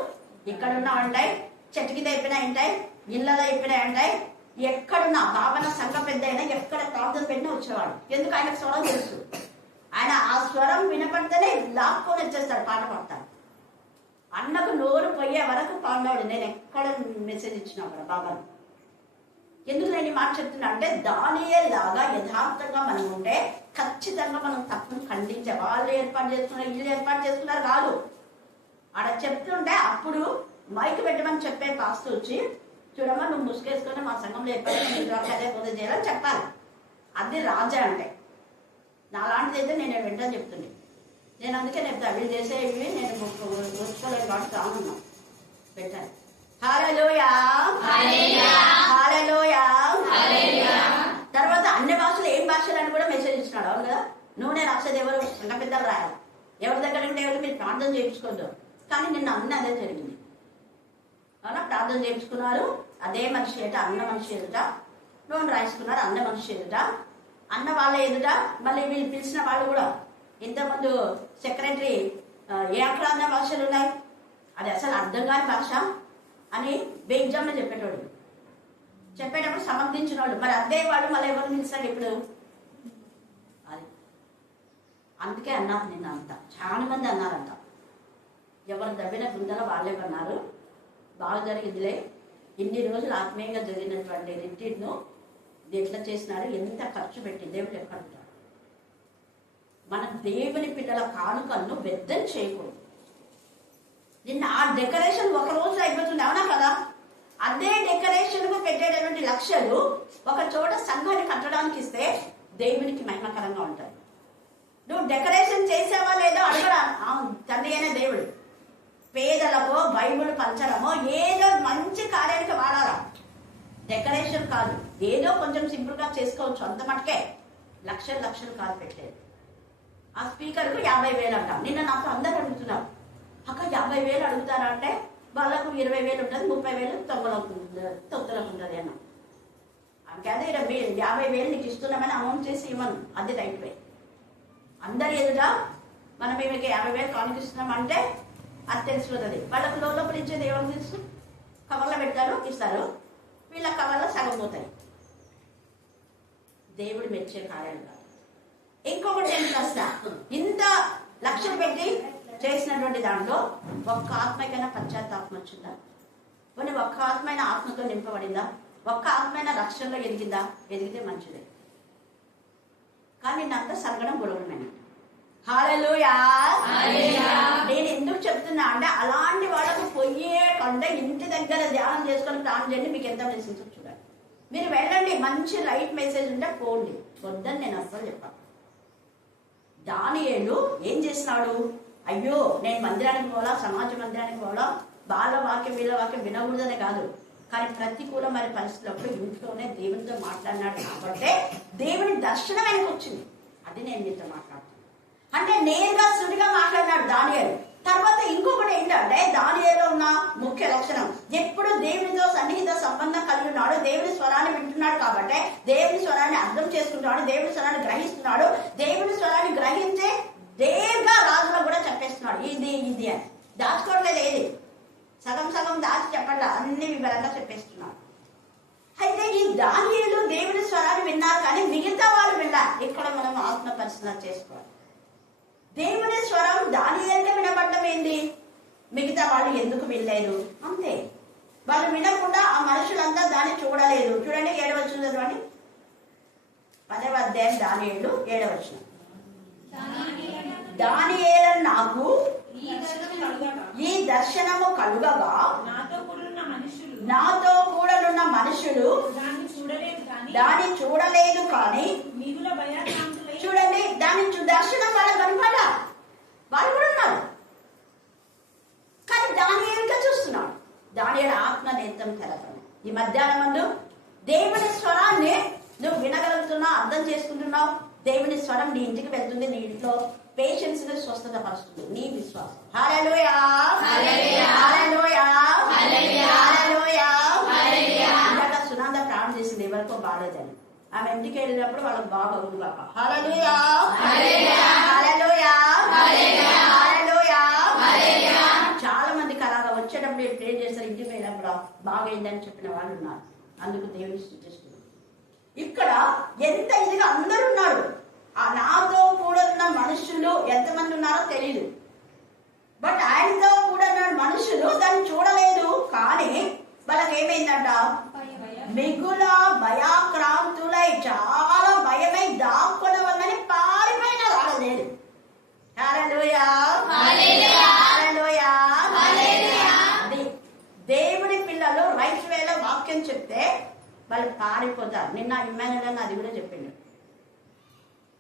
ఇక్కడ ఉన్నా ఉంటాయి, చెట్టుకి తెప్పినా ఉంటాయి, ఇళ్ళలో చెప్పినా ఉంటాయి. ఎక్కడున్నా భావన సంఘ పెద్ద అయినా ఎక్కడ ప్రార్థన పెట్టినా వచ్చేవాడు. ఎందుకు? ఆయన స్వరం తెలుసు. ఆయన ఆ స్వరం వినపడితేనే లాక్కొని వచ్చేస్తాడు, పాట పాడతాడు. అన్నకు నోరు పోయే వరకు పాడినాడు. నేను ఎక్కడ మెసేజ్ ఇచ్చినా బాబాను. ఎందుకు నేను ఈ మాట చెప్తున్నా అంటే, దానియేలు లాగా యథార్థంగా మనం ఉంటే ఖచ్చితంగా మనం తప్పును ఖండించే. వాళ్ళు ఏర్పాటు చేసుకున్నారు, ఇల్లు ఏర్పాటు చేసుకున్నారు కాదు. ఆడ చెప్తుంటే అప్పుడు మైక్ పెట్టమని చెప్పే పాస్టర్ వచ్చి, చూడమ్మా నువ్వు ముసుగేసుకొని మా సంఘంలో ఎప్పుడైనా అదే పొద్దు చేయాలని చెప్పాలి. అది రాజా అంటే. నాలాంటిది అయితే నేను వెంటనే చెప్తుంది. నేను అందుకే చెప్తాను, వీళ్ళు చేసేవి నేను వచ్చుకోలేను కాబట్టి రానున్నా పెట్టాను. హల్లెలూయా. హల్లెలూయా. తర్వాత అన్ని భాషలు ఏం భాషలు అని కూడా మెసేజ్ ఇచ్చినాడు. అవును కదా? నూనె రాసేది ఎవరు? ఇంకా పెద్దలు రాయాలి. ఎవరి దగ్గర ఉంటే ఎవరు మీరు ప్రార్థన చేయించుకోవద్దు. కానీ నిన్న అన్నీ అదే జరిగింది. అవునా? ప్రార్థన చేయించుకున్నారు, అదే మనిషి ఎదుట, అన్న మనిషి ఎదుట నూనె రాయించుకున్నారు, అన్న మనిషి ఎదుట, అన్న వాళ్ళ ఎదుట. మళ్ళీ వీళ్ళు పిలిచిన వాళ్ళు కూడా ఇంతకుముందు సెక్రటరీ ఏ అక్కడ భాషలు ఉన్నాయి, అది అసలు అర్థం కాని భాష అని బెంజామ్లో చెప్పేటప్పుడు సమర్థించిన వాళ్ళు. మరి అదే వాడు మళ్ళీ ఎవరు నిలిచాడు ఇప్పుడు? అది అందుకే అన్నారు నిన్న. అంతా చాలా మంది అన్నారంట, ఎవరు దవ్విన గుందలో వాళ్ళే అన్నారు. బాగా జరిగిందిలే, ఇన్ని రోజులు ఆత్మీయంగా జరిగినటువంటి రిట్రీట్ను ఎట్లా చేసినాడు, ఎంత ఖర్చు పెట్టి దేవుడు ఎక్కడుంటాడు. మన దేవుని పిల్లల కానుకలను వ్యర్థం చేయకూడదు. నిన్న ఆ డెకరేషన్ ఒక రోజు అయిపోతుంది. అవునా కదా? అదే డెకరేషన్ కు పెట్టేటటువంటి లక్షలు ఒక చోట సంఘాన్ని కట్టడానికి ఇస్తే దేవునికి మహిమకరంగా ఉంటాయి. నువ్వు డెకరేషన్ చేసావా లేదో అడగరా తండ్రి అయిన దేవుడు. పేదలకో బైబుల్ పంచడమో ఏదో మంచి కార్యానికి వాడాలా, డెకరేషన్ కాదు. ఏదో కొంచెం సింపుల్ గా చేసుకోవచ్చు, అంత మటుకే. లక్షలు కాదు పెట్టేది. ఆ స్పీకర్ కు 50,000 అంటాం. నిన్న నాకు అందరు అడుగుతున్నారు, అక్క 50,000 అడుగుతారా అంటే వాళ్ళకు 20,000 ఉంటుంది, 30,000 తొత్తులకు ఉంటుంది అన్న. అందుకే 50,000 నీకు ఇస్తున్నామని అమౌంట్ చేసి ఇవ్వను, అది రైట్ వే. అందరి ఎదుట మనం మీకు 50,000 కానుకిస్తున్నాం అంటే అది తెలిసిపోతుంది. వాళ్ళకు లోపల ఇచ్చేది ఎవరు తెలుసు? కవర్లో పెడతారు, ఇస్తారు. వీళ్ళ కవర్లో సగం పోతాయి. దేవుడు మెచ్చే కార్యాలు కాదు. ఇంకొకటి ఏం చేస్తా, ఇంత లక్షలు పెట్టి చేసినటువంటి దాంట్లో ఒక్క ఆత్మకైనా పశ్చాత్తాపం వచ్చిందా? కొన్ని ఒక్క ఆత్మైన ఆత్మతో నింపబడిందా? ఒక్క ఆత్మైన రక్షణలో ఎదిగిందా? ఎదిగితే మంచిదే. కానీ నిన్నంతా సంగడం గొడవలమైన. హల్లెలూయా. నేను ఎందుకు చెప్తున్నా అంటే, అలాంటి వాళ్ళకు పోయే కంటే ఇంటి దగ్గర ధ్యానం చేసుకొని ప్లాన్ చేయండి, మీకు ఎంత మెసేజ్ చూడాలి. మీరు వెళ్ళండి, మంచి రైట్ మెసేజ్ ఉంటే పోండి, వద్దని నేను అసలు చెప్పాను. దానియేలు ఏం చేసినాడు? అయ్యో నేను మందిరానికి పోవాలా, సమాజ మందిరానికి పోవాలా, వాళ్ళ వాక్యం వీళ్ళ వాక్యం వినకూడదనే కాదు, కానీ ప్రతికూల మరి పరిస్థితులప్పుడు ఇంట్లోనే దేవునితో మాట్లాడినాడు. కాబట్టి దేవుని దర్శనం ఆయనకు వచ్చింది. అది నేను మీతో మాట్లాడుతున్నాను. అంటే నేరుగా సుడిగా మాట్లాడినాడు దానియేలు. తర్వాత ఇంకొకటి ఏంటంటే, దానియేలులో ఉన్న ముఖ్య లక్షణం, ఎప్పుడు దేవునితో సన్నిహిత సంబంధం కలిగి ఉన్నాడు, దేవుని స్వరాన్ని వింటున్నాడు. కాబట్టి దేవుని స్వరాన్ని అర్థం చేసుకుంటున్నాడు, దేవుని స్వరాన్ని గ్రహిస్తున్నాడు. దేవుని స్వరాన్ని గ్రహించే దేగా రాజులో కూడా చెప్పేస్తున్నాడు, ఇది అని దాచుకోవట్లేదు. ఏది సగం దాచి చెప్పండి, అన్ని వివరంగా చెప్పేస్తున్నాడు. అయితే ఈ దానియేలు దేవుని స్వరాన్ని విన్నారు, కానీ మిగతా వాళ్ళు విన్నారు. ఇక్కడ మనం ఆత్మ పరిశీలన చేసుకోవాలి. దేవుని స్వరం దానియేలుకే వినపడడం ఏంది, మిగతా వాళ్ళు ఎందుకు వినలేదు? అంతే. వాళ్ళు వినకుండా ఆ మనుషులంతా దాన్ని చూడలేదు. చూడండి 7వ వచనం చదవండి. 10వ అధ్యాయం దానియేలు 7వ వచనం. దానియేలు నాకు ఈ దర్శనము కలుగగా నాతో కూడనున్న మనుషులు దాన్ని చూడలేదు, కానీ చూడండి దాని దర్శనం వాళ్ళకి కనపడా, వాళ్ళు కూడా ఉన్నారు, కానీ దానియేలుగా చూస్తున్నాడు. దానియేలు ఆత్మ నేత్రం తెరపడు. ఈ మధ్యాహ్నం ముందు దేవుని స్వరాన్ని నువ్వు వినగలుగుతున్నావు, అర్థం చేసుకుంటున్నావు. దేవుని స్వరం నీ ఇంటికి వెళ్తుంది, నీ ఇంట్లో పేషెన్స్ ని స్వస్థత పరుస్తుంది నీ విశ్వాసం. హల్లెలూయా హల్లెలూయా హల్లెలూయా హల్లెలూయా హల్లెలూయా. ఇందాక సునంద ప్రార్థన చేసింది ఎవరికో బాగాలేదని. ఆమె ఇంటికి వెళ్ళినప్పుడు వాళ్ళకి బాగోదు కాక. హల్లెలూయా హల్లెలూయా హల్లెలూయా హల్లెలూయా హల్లెలూయా. చాలా మందికి అలాగా వచ్చేటప్పుడు ప్రే చేస్తారు, ఇంటికి వెళ్ళినప్పుడు బాగైందని చెప్పిన వాళ్ళు ఉన్నారు. అందుకు దేవుని స్తుతిస్తున్నాను. ఇక్కడ ఎంత ఇదిగా అందరూ ఉన్నారు. ఆ నాతో కూడా ఉన్న మనుషులు ఎంతమంది ఉన్నారో తెలియదు. బట్ ఆయనతో కూడా ఉన్న మనుషులు దాన్ని చూడలేదు. కానీ వాళ్ళకి ఏమైందంట, మిగుల భయాక్రాంతులై చాలా భయమై దాక్కున వల్లని పారిపోయిన రాలేదు. హల్లెలూయా హల్లెలూయా హల్లెలూయా. దేవుని పిల్లలు రైట్ వేలో వాక్యం చెప్తే వాళ్ళు పారిపోతారు. నిన్న ఇమ్మానుయేల్ అది కూడా చెప్పిండు.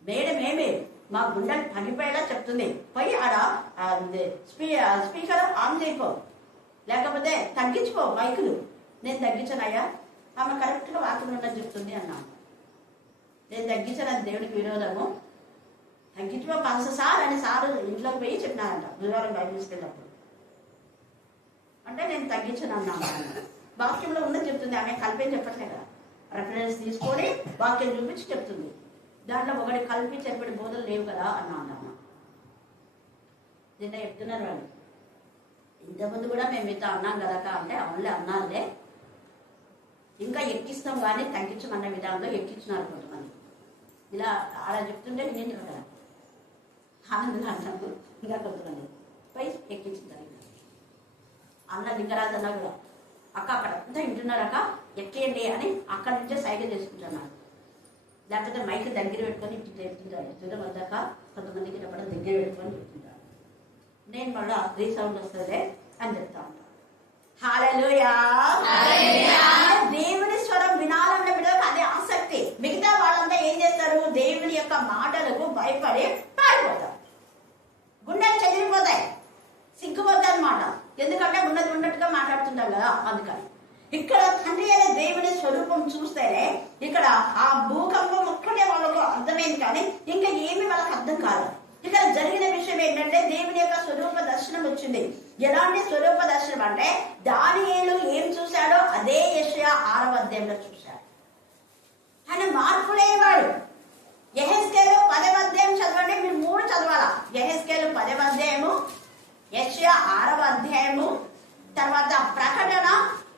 మేడం ఏమే మా గుండెలు పగిపోయేలా చెప్తుంది, పోయి ఆడ స్పీకర్ ఆన్ చేయపో, లేకపోతే తగ్గించుకో మైకులు. నేను తగ్గించనయ్యా, ఆమె కరెక్ట్గా వాక్యం ఉండని చెప్తుంది అన్నాను. నేను తగ్గించను, అది దేవుడికి విరోధము, తగ్గించుకో కాస్త సార్ అని సారు ఇంట్లోకి పోయి చెప్పినారంట బుధవారం బయట తీసుకెళ్ళినప్పుడు. అంటే నేను తగ్గించను అన్నాను. వాక్యంలో ఉన్నది చెప్తుంది, ఆమె కలిపేం చెప్పట్లే కదా, రెఫరెన్స్ తీసుకొని వాక్యం చూపించి చెప్తుంది. దాంట్లో ఒకటి కలిపి చెప్పిన బోధలు లేవు కదా అన్నా అన్న. నిన్న చెప్తున్నారు వాళ్ళు, ఇంతకుముందు కూడా మేము మీతో అన్నాం కదా అంటే అవునులే అన్నారులే, ఇంకా ఎక్కిస్తాం కానీ తగ్గించమన్న విధానంలో ఎక్కించినారు కొంతమంది. ఇలా అలా చెప్తుంటే వినింటారు కదా ఆనందం అంటారు. ఇంకా కొంతమంది పై ఎక్కించుతారు. అన్న లింగరాజు అన్న కూడా అక్క అక్కడ అంతా వింటున్నారు అక్క ఎక్కేయండి అని అక్కడి నుంచే సైకిల్ చేసుకుంటున్నారు. లేకపోతే మైక్ దగ్గర పెట్టుకొని ఇంటికి చెప్తుంటారు. దూరం వద్దాక కొంతమందికి చెప్పడం దగ్గర పెట్టుకొని చెప్తుంటారు. నేను మళ్ళీ రీసౌండ్ వస్తుంది అని చెప్తా ఉంటాను. హల్లెలూయా దేవుని స్వరం వినాలన్న బిడ్డలకు అదే ఆసక్తి. మిగతా వాళ్ళంతా ఏం చేస్తారు, దేవుని యొక్క మాటలకు భయపడి పారిపోతారు, గుండెలు చెదిరిపోతాయి, సిగ్గుపోతాయి అన్నమాట. ఎందుకంటే ఉన్నది ఉన్నట్టుగా మాట్లాడుతుంటాం కదా అందుకని. ఇక్కడ తండ్రి అనే దేవుని స్వరూపం చూస్తేనే ఇక్కడ ఆ భూకంపం ఒక్కటే వాళ్ళకు అర్థమైంది, కానీ ఇంకా ఏమి వాళ్ళకి అర్థం కాదు. ఇక్కడ జరిగిన విషయం ఏంటంటే దేవుని యొక్క స్వరూప దర్శనం వచ్చింది. ఎలాంటి స్వరూప దర్శనం అంటే దానియేలు ఏం చూశాడో అదే యెషయా 6వ అధ్యాయంలో చూశాడు. ఆయన మార్పు లేనివాడు. యెహెజ్కేలు 10వ అధ్యాయం చదవండి, మీరు 3 చదవాలా. యెహెజ్కేలు 10వ అధ్యాయము, యెషయా 6వ అధ్యాయము, తర్వాత ప్రకటన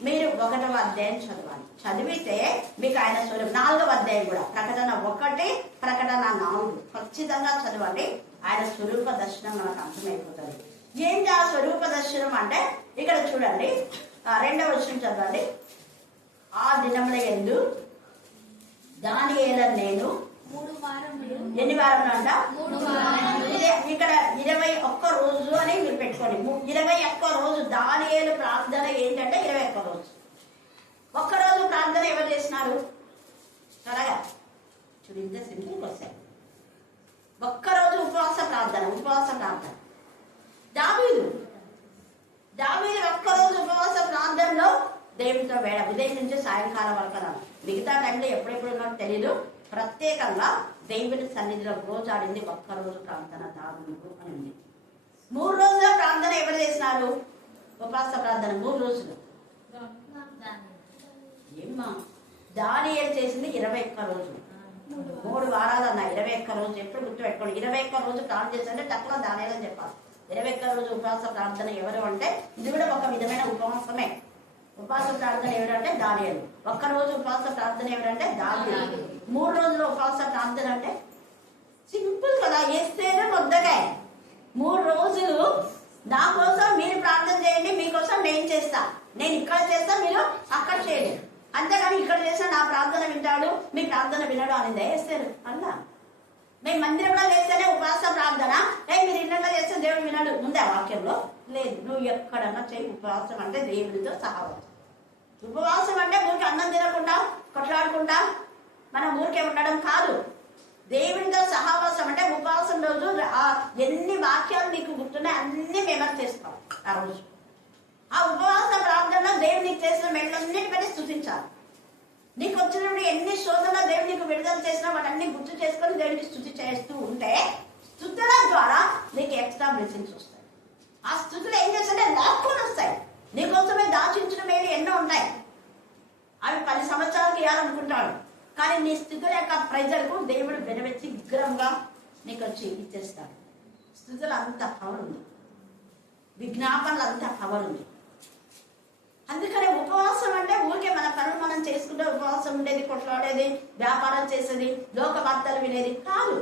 మీరు 1వ అధ్యాయం చదవాలి. చదివితే మీకు ఆయన స్వరూపం 4వ అధ్యాయం కూడా, ప్రకటన 1, ప్రకటన 4 ఖచ్చితంగా చదవండి. ఆయన స్వరూప దర్శనం మనకు అర్థమైపోతుంది. ఏంటి ఆ స్వరూప దర్శనం అంటే ఇక్కడ చూడండి 2వ వచనం చదవండి. ఆ దినముల యందు దానియేలు నేను ఎన్ని వారములు అంట, ఇక్కడ 21 రోజు అని మీరు పెట్టుకోండి. 21 రోజు దానియేలు ప్రార్థన ఏంటంటే 21 రోజు. ఒక్కరోజు ప్రార్థన ఎవరు చేసినారు త్వరగా చూడు, ఇంత సింపుల్ వస్తాయి. ఒక్కరోజు ఉపవాస ప్రార్థన దావీదు ఒక్కరోజు ఉపవాస ప్రార్థనలో దేవునితో వేడ ఉదయం నుంచి సాయంకాలం వరకు అన్నారు. మిగతా టైంలో ఎప్పుడెప్పుడు ఉన్నారో తెలీదు. ప్రత్యేకంగా దేవుని సన్నిధిలో గోచాడింది ఒక్కరోజు ప్రార్థన దావీదు అని ఉంది. 3 రోజుల ప్రార్థన ఎవరు చేసినారు, ఉపవాస ప్రార్థన 3 రోజులు. ఏమ్మా దానియేలు చేసింది 21 రోజులు, 3 వారాలు అన్న 21 రోజు. ఎప్పుడు గుర్తుపెట్టుకోండి, 21 రోజు ప్రార్థన చేస్తుంటే తక్కువ దానియేలు అని చెప్పాలి. 21 రోజు ఉపవాస ప్రార్థన ఎవరు అంటే ఇది కూడా ఒక విధమైన ఉపవాసమే. ఉపవాస ప్రార్థన ఎవరంటే దానియేలు. 1 రోజు ఉపవాస ప్రార్థన ఎవరంటే దావీదు. 3 రోజుల ఉపవాస ప్రార్థన అంటే సింపుల్ కదా, వేస్తేనే మొద్దగా 3 రోజులు నా కోసం మీరు ప్రార్థన చేయండి, మీకోసం నేను చేస్తా, నేను ఇక్కడ చేస్తా మీరు అక్కడ చేయండి. అంతేగాని ఇక్కడ చేస్తా నా ప్రార్థన వింటాడు మీ ప్రార్థన వినడు అని దయచేస్తారు అలా. మేము మందిరంలో చేస్తేనే ఉపవాస ప్రార్థన, మీరు ఇళ్ళలో చేస్తే దేవుడు వినడు ముందే వాక్యంలో లేదు. నువ్వు ఎక్కడన్నా చేయి. ఉపవాసం అంటే దేవుడితో సహవాసం. ఉపవాసం అంటే ఊరికి అన్నం తినకుండా కొట్లాడుకుంటా మనం ఊరికే ఉండడం కాదు. దేవుడితో సహవాసం అంటే ఉపవాసం రోజు ఎన్ని వాక్యాలు నీకు గుర్తున్నాయి అన్ని మెమరీ చేసుకోవాలి. ఆ రోజు ఆ ఉపవాస ప్రార్థనలో దేవుడు నీకు చేసిన మెళ్ళన్నిటికంటే స్తుతించాలి. నీకు వచ్చినప్పుడు ఎన్ని శోధనలో దేవుడు నీకు విడుదల చేసినా వాటన్ని గుర్తు చేసుకొని దేవుడికి స్తుతి చేస్తూ ఉంటే స్తుతుల ద్వారా నీకు ఎక్స్ట్రా బ్లెస్సింగ్స్ వస్తాయి. ఆ స్తుతులు ఏం చేస్తాయంటే లాక్కుని వస్తాయి. నీకోసమే దాచించిన మేలు ఎన్నో ఉంటాయి. అవి 10 సంవత్సరాలకు ఇవ్వాలనుకుంటాడు, కానీ నీ స్థితుల యొక్క ప్రజలకు దేవుడు వెనవెచ్చి విగ్రహంగా నీకు వచ్చి ఇచ్చేస్తాడు. స్థితులు అంత పవర్ ఉంది, విజ్ఞాపనలు అంత పవర్ ఉంది. అందుకనే ఉపవాసం అంటే ఊరికే మన పనులు మనం చేసుకుంటే ఉపవాసం ఉండేది, కొట్లాడేది, వ్యాపారం చేసేది, లోక వార్తలు వినేది కాదు.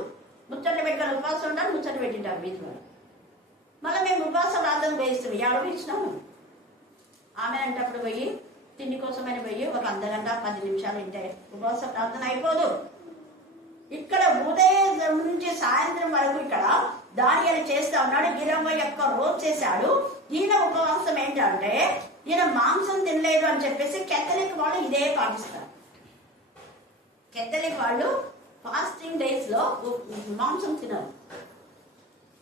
ముచ్చట్లు పెట్టుకొని ఉపవాసం ఉంటారు, ముచ్చట్లు పెట్టింటారు వీధిలో. మళ్ళీ మేము ఉపవాసం ప్రార్థన వేయిస్తాం. ఎవరు ఇచ్చినాము? ఆమె అంటప్పుడు పోయి తిండి కోసమని పోయి ఒక అర్ధగంట 10 నిమిషాలు ఇంటే ఉపవాస ప్రార్థన అయిపోదు. ఇక్కడ ఉదయం నుంచి సాయంత్రం వరకు ఇక్కడ దానియేలు చేస్తా ఉన్నాడు. 21 రోజు చేశాడు. ఈయన ఉపవాసం ఏంటంటే ఈయన మాంసం తినలేదు అని చెప్పేసి కేథలిక్ వాళ్ళు ఇదే పాటిస్తారు. కేథలిక్ వాళ్ళు ఫాస్టింగ్ డేస్ లో మాంసం తినరు.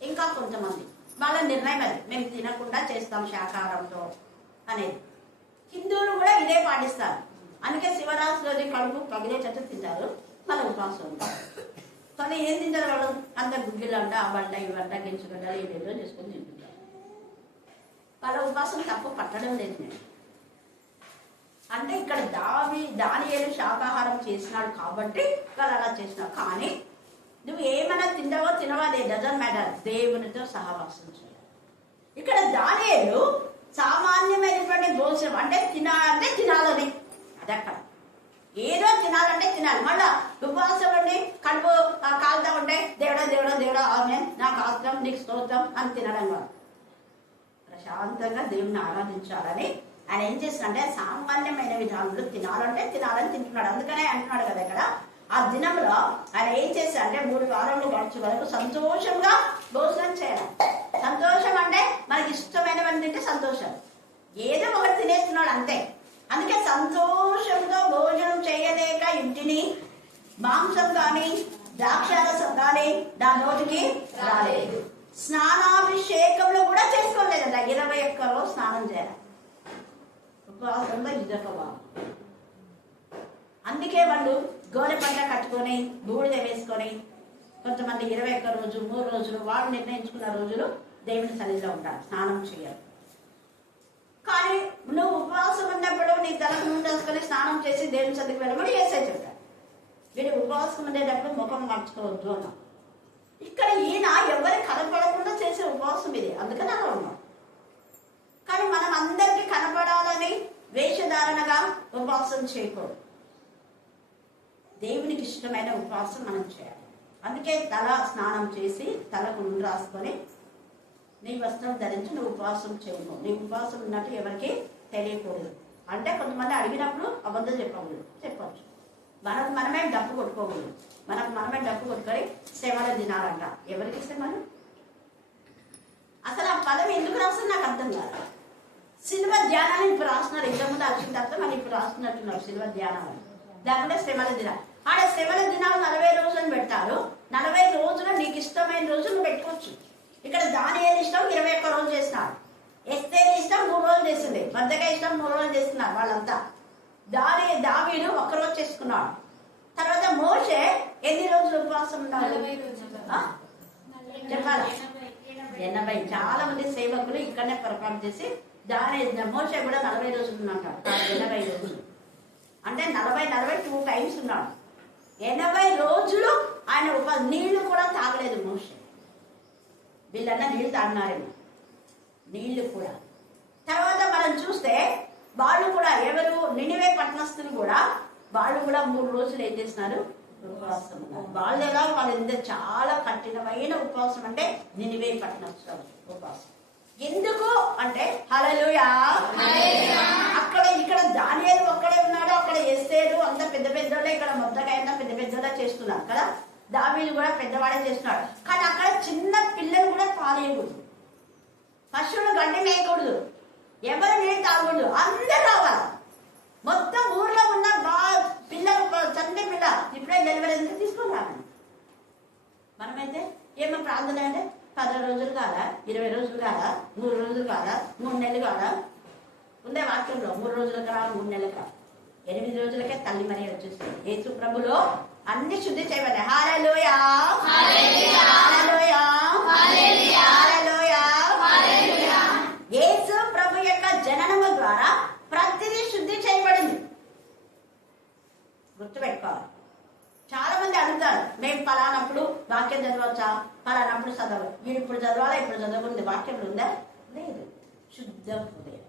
ఇంకా కొంతమంది వాళ్ళ నిర్ణయం అది, మేము తినకుండా చేస్తాం శాకాహారంతో అనేది. హిందువులు కూడా ఇదే పాటిస్తారు. అందుకే శివరాత్రి రోజు కడుపు పగిలేటట్టు తింటారు, మళ్ళీ ఉపవాసం ఉంటారు. కానీ ఏం తింటారు వాళ్ళు? అంత గుగ్గిలు అంట, ఆ వంట ఈ వంట గించుకుంటారు, ఏదేదో చేసుకొని తింటుంటారు. వాళ్ళ ఉపవాసం తప్పు పట్టడం లేదు. నేను అంటే ఇక్కడ దానియేలు శాకాహారం చేసినాడు కాబట్టి వాళ్ళు అలా చేసినాడు. కానీ నువ్వు ఏమైనా తింటావో తినవా, అది డజంట్ మ్యాటర్, దేవునితో సహవాసం చేయాలి. ఇక్కడ దానియేలు సామాన్యమైనటువంటి భోజనం అంటే తినాలంటే తినాలని, అది అక్కడ ఏదో తినాలంటే తినాలి. మళ్ళా ఉపవాసం ఉండి కడుపు కాలుతా ఉంటే దేవుడా దేవుడా దేవుడా ఆమె నాకు ఆస్తం నీకు స్తోత్రం అని తినడం కాదు. ప్రశాంతంగా దేవుని ఆరాధించాలని ఆయన ఏం చేస్తాడంటే సామాన్యమైన విధానంలో తినాలంటే తినాలని తింటున్నాడు. అందుకనే అంటున్నాడు కదా ఇక్కడ ఆ దినంలో ఆయన ఏం చేశాడంటే 3 వారాలు గడిచే వరకు సంతోషంగా భోజనం చేయాలి. సంతోషం అంటే మనకి ఇష్టమైనవన్నీ తింటే సంతోషం, ఏదో ఒకటి తినేస్తున్నాడు అంతే. అందుకే సంతోషంతో భోజనం చేయలేక ఇంటిని మాంసం కానీ ద్రాక్షారసం కానీ నా నోటికి రాలేదు. స్నానాభిషేకంలో కూడా చేసుకోలేదంట. 21 రోజు స్నానం చేయాలి. ఉపవాసంలో ఇదొక భాగం. అందుకే వాళ్ళు గోనె పంట కట్టుకొని బూడిద వేసుకొని కొంతమంది 21 రోజు 3 రోజులు వాళ్ళు నిర్ణయించుకున్న రోజులు దేవుని సన్నిధిలో ఉంటారు, స్నానం చేయాలి. కానీ నువ్వు ఉపవాసం ఉన్నప్పుడు నీ తలకు ముందు వేసుకొని స్నానం చేసి దేవుని సన్నిధికి వెళ్ళమని యేసయ్య చెప్పాడు. వీడు ఉపవాసం ఉండేటప్పుడు ముఖం మార్చుకోవద్దు అన్నా. ఇక్కడ ఈయన ఎవరి కనపడకుండా చేసే ఉపవాసం ఇది, అందుకని అలా ఉన్నాం. కానీ మనం అందరికీ కనపడాలని వేషధారణగా ఉపవాసం చేయకూడదు. దేవునికి ఇష్టమైన ఉపవాసం మనం చేయాలి. అందుకే తల స్నానం చేసి తలకు నూనె రాసుకొని నీ వస్త్రం ధరించి నువ్వు ఉపవాసం చేయము. నీ ఉపవాసం ఉన్నట్టు ఎవరికి తెలియకూడదు. అంటే కొంతమంది అడిగినప్పుడు అబద్ధం చెప్పవచ్చు. మనమే డప్పు కొట్టుకోకూడదు. మనమే డప్పు కొట్టుకొని శ్రమలు తినాలంట. ఎవరికి శ్రమలు? అసలు ఆ పదం ఎందుకు రాస్తుంది నాకు అర్థం కాదు. సిల్వ ధ్యానాన్ని ఇప్పుడు రాస్తున్నారు. ఇంతకుముందు వచ్చిన తర్వాత మనం ఇప్పుడు రాస్తున్నట్టున్నారు సిల్వ ధ్యానాలు. లేకుంటే శ్రమల దినాలు. ఆడ శ్రమల దినాలు 40 రోజులను పెడతారు. 40 రోజులు నీకు ఇష్టమైన రోజులు పెట్టుకోవచ్చు. ఇక్కడ దానియేలు ఇష్టం 21 రోజులు చేస్తున్నారు. ఎస్తేరు ఇష్టం 3 రోజులు చేస్తుంది. మొర్దెకై ఇష్టం 3 రోజులు చేస్తున్నారు వాళ్ళంతా. దావీదు 1 రోజు చేసుకున్నాడు. తర్వాత మోషే ఎన్ని రోజులు ఉపవాసం ఉన్నారు చెప్పాలి? 80. చాలా మంది సేవకులు ఇక్కడనే పొరపాటు చేసి మోషే కూడా 40 రోజులు ఉన్నాడు. 80 రోజులు అంటే 40 2 టైమ్స్ ఉన్నాడు. 80 రోజులు ఆయన నీళ్లు కూడా తాగలేదు మోషే. వీళ్ళన్నా నీళ్లు తాగినారేమో, నీళ్లు కూడా. తర్వాత మనం చూస్తే వాళ్ళు కూడా ఎవరు నినివే పట్టణస్తులు కూడా వాళ్ళు కూడా 3 రోజులు ఏం చేస్తున్నారు? ఉపవాసం. వాళ్ళు ఎలా వాళ్ళు చాలా కఠినమైన ఉపవాసం అంటే నినివే పట్టణస్తులు ఉపవాసం. ఎందుకు అంటే హల్లెలూయా, అక్కడ ఇక్కడ దానియేలు ఒక్కడే ఉన్నాడు, అక్కడ ఎస్తేరు అంత పెద్ద పెద్దోళ్ళే, ఇక్కడ మొర్దెకై అంతా పెద్ద పెద్దోళ్ళే చేస్తున్నారు కదా. దావీదు కూడా పెద్దవాడే చేస్తున్నాడు. కానీ అక్కడ చిన్న పిల్లలు కూడా పాలేయకూడదు, పశువులు గడ్డి మేయకూడదు, ఎవరు నీళ్ళు తాగకూడదు, అందరు రావాలి. మొత్తం ఊర్లో ఉన్న పిల్లలు చంటి పిల్ల ఇప్పుడే డెలివరీ ఎందుకు తీసుకొని రావాలి. మనమైతే ఏమో ప్రార్థన అంటే 10 రోజులు కాదా, 20 రోజులు కాదా, 3 రోజులు కాదా, 3 నెలలు కాదా ఉండే వాక్యంలో. 3 రోజులకు రా, 3 నెలలకు రా. 8 రోజులకే తల్లి మరి వచ్చేస్తుంది. యేసు ప్రభులో అన్ని శుద్ధి చేయబడ్డాయి. హల్లెలూయా, హల్లెలూయా, హల్లెలూయా. యేసు ప్రభు యొక్క జననము ద్వారా ప్రతిదీ శుద్ధి చేయబడింది. గుర్తుపెట్టుకోవాలి. చాలా మంది అడుగుతారు, మేము పలానప్పుడు వాక్యం చదవచ్చా, పలానప్పుడు చదవాలి, మీరు ఇప్పుడు చదవాలా, ఇప్పుడు చదవకుంది వాక్యంలో ఉందా? లేదు. శుద్ధ హృదయం.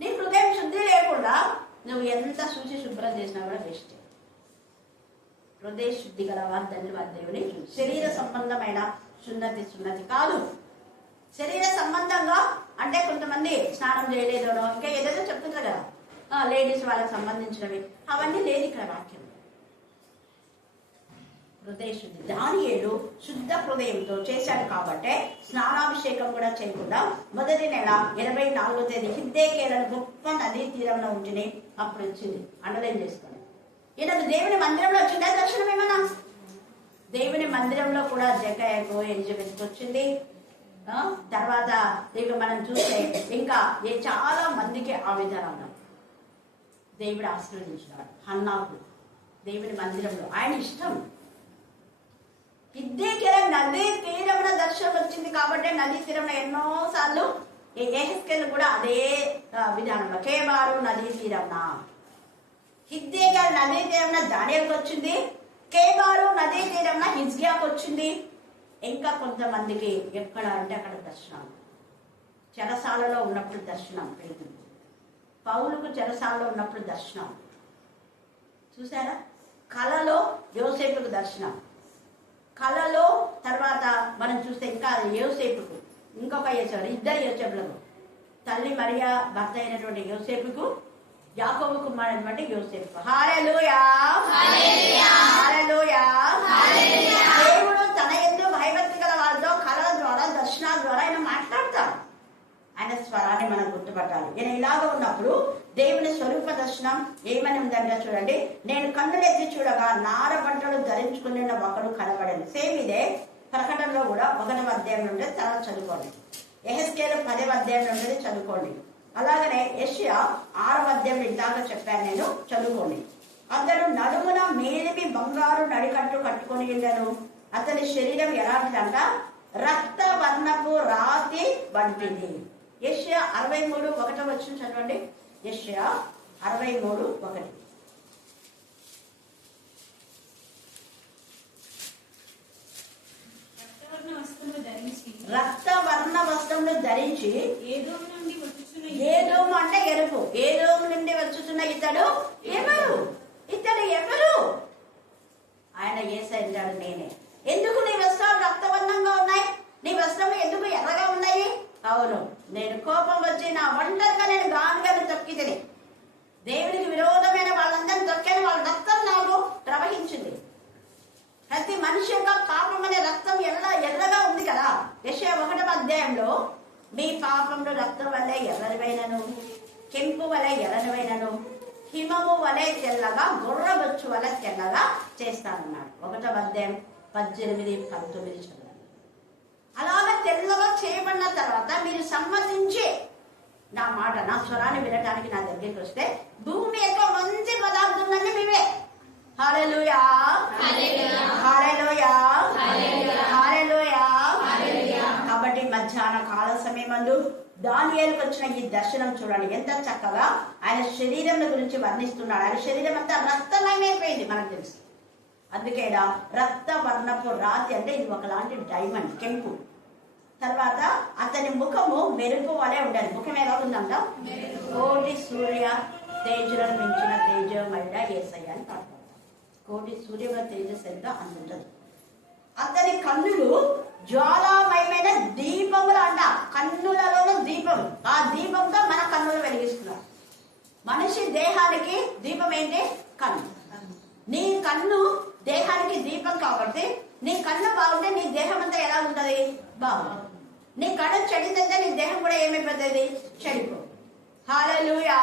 నీ హృదయం శుద్ధి లేకుండా నువ్వు ఎంత శుచి శుభ్రం చేసినా కూడా వేస్ట్. హృదయ శుద్ధి గల వార్తని వారి దేవుని శరీర సంబంధమైన సున్నతి కాదు. శరీర సంబంధంగా అంటే కొంతమంది స్నానం చేయలేదో ఇంకా ఏదేదో చెప్తుంటారు కదా, లేడీస్ వాళ్ళకి సంబంధించినవి, అవన్నీ లేదు ఇక్కడ వాక్యం. హృదయ శుద్ధి. దానియేలు శుద్ధ హృదయంతో చేశాడు కాబట్టి స్నానాభిషేకం కూడా చేయకుండా మొదటి నెల 24వ తేదీ హిద్దేకేలను గొప్ప నదీ తీరంలో ఉంచుని అప్పుడు వచ్చింది. అండర్లైన్ చేసుకోండి. ఈయనకు దేవుని మందిరంలో వచ్చిందా దర్శనం? ఏమన్నా దేవుని మందిరంలో కూడా జకయ్యకు ఎలిజబెత్కి వచ్చింది. తర్వాత ఇక మనం చూస్తే ఇంకా చాలా మందికి ఆ విధానం దేవుడు ఆశీర్వదించినాడు. హన్నాకు దేవుని మందిరంలో ఆయన ఇష్టం. హిద్దేకేల నదీ తీరమున దర్శనం వచ్చింది కాబట్టి నదీ తీరంలో ఎన్నోసార్లు యెహెజ్కేలు కూడా అదే విధానంలో కేబారు నదీ తీరమున, హిద్దేకేల నదీ తీరమున దానియేలుకు వచ్చింది, కేబారు నదీ తీరమున హిజ్కియాకు వచ్చింది. ఇంకా కొంతమందికి ఎక్కడ అంటే అక్కడ దర్శనం. చెరసాలలో ఉన్నప్పుడు దర్శనం పెడుతుంది. పౌలుకు చెరసాలలో ఉన్నప్పుడు దర్శనం చూసారా? కలలో యోసేపుకు దర్శనం, కళలో తర్వాత మనం చూస్తే ఇంకా యోసేపుకు ఇంకొక యోసేపు, ఇద్దరు యోసేపులకు, తల్లి మరియా భర్త అయినటువంటి యోసేపుకు, యాకోబు కుమారుడైనటువంటి యోసేపు. హల్లెలూయా, హల్లెలూయా. దేవుడు తన యందు భయభక్తి గల వాళ్ళతో కళల ద్వారా దర్శనాల ద్వారా ఆయన మాట్లాడతాడు. ఆయన స్వరాన్ని మనం గుర్తుపట్టాలి. ఈయన ఇలాగ ఉన్నప్పుడు దేవుని స్వరూప దర్శనం ఏమని ఉందంటే చూడండి, నేను కన్నులెత్తి చూడగా నార బట్టలు ధరించుకుని ఒకడు కనబడింది. సేమ్ ఇదే ప్రకటనలో కూడా 1వ అధ్యాయం నుండి తర్వాత చదువుకోండి. యెహెజ్కేలు 10వ అధ్యాయం నుండి చదువుకోండి. అలాగనే యెషయా 6వ అధ్యాయం ఇందాక చెప్పాను నేను, చదువుకోండి. అతడు నడుమున మేలిమి బంగారు నడికట్టు కట్టుకొని ఉండను. అతని శరీరం ఎలాంటిదంట? రక్త వర్ణపు రాతి వంటిది. యెషయా 63:1 చదవండి. యెషయా 63:1. రక్త వర్ణ వస్త్రములు ధరించి ఏదోము అంటే ఎరుపు, ఏదోము నుండి వచ్చుతున్న ఇతడు ఎవరు? ఆయన యేసయ్య అంటాడు, నేనే. ఎందుకు నీ వస్త్రాలు రక్తవర్ణంగా ఉన్నాయి? నీ వస్త్రములు ఎందుకు ఎర్రగా ఉన్నాయి? అవును, నేను కోపం వచ్చి నా ఒంటరిగా నేను గానుగను తొక్కి తిని దేవునికి విరోధమైన వాళ్ళందరినీ తొక్కాను, వాళ్ళ రక్తం నాకు ప్రవహించింది. ప్రతి మనిషి యొక్క పాపం అనే రక్తం ఎర్రగా ఉంది కదా. యెషయా 1వ అధ్యాయంలో మీ పాపంలో రక్తం వల్లే ఎర్రనివైనను, కెంపు వలె ఎర్రనివైనను, హిమము వలె తెల్లగా, గొర్రెబొచ్చు వలె తెల్లగా చేస్తానన్నాడు. 1వ అధ్యాయం 18-19 చదవండి. అలాగ తెల్లగా చేయబడిన తర్వాత మీరు సమ్మతించి నా మాట, నా స్వరాన్ని వినడానికి నా దగ్గరికి వస్తే భూమి యొక్క మంచి పదార్థాలన్నీ మీవే. హల్లెలూయా, హల్లెలూయా, హల్లెలూయా. కాబట్టి మధ్యాహ్న కాల సమయమందు దానియేలుకు వచ్చిన ఈ దర్శనం చూడండి, ఎంత చక్కగా ఆయన శరీరం గురించి వర్ణిస్తున్నాడు. ఆయన శరీరం అంతా రక్తమయమైపోయింది మనకు తెలుసు. అందుకే రక్త వర్ణపు రాతి అంటే ఇది ఒకలాంటి డైమండ్, కెంపు. తర్వాత అతని ముఖము మెరుపు వలె ఉండేది. ముఖం ఎలా ఉందంట? కోటి సూర్య తేజులను మించిన తేజమయుడ యేసయ్య అని పాడతారు. కోటి సూర్యుల తేజస్ ఎంత అందుంటది. అతని కన్నులు జ్వాలామయమైన దీపములు అంట. కన్నులలోనూ దీపం, ఆ దీపంతో మన కన్నులు వెలిగిస్తున్నారు. మనిషి దేహానికి దీపం ఏంటి? కన్ను. నీ కన్ను దేహానికి దీపం కాబట్టి నీ కన్ను బాగుంటే నీ దేహం అంతా ఎలా ఉంటది? బాగుంటుంది. నీ కన్ను చెడితే నీ దేహం కూడా ఏమైపోతుంది? చెడిపో. హల్లెలూయా.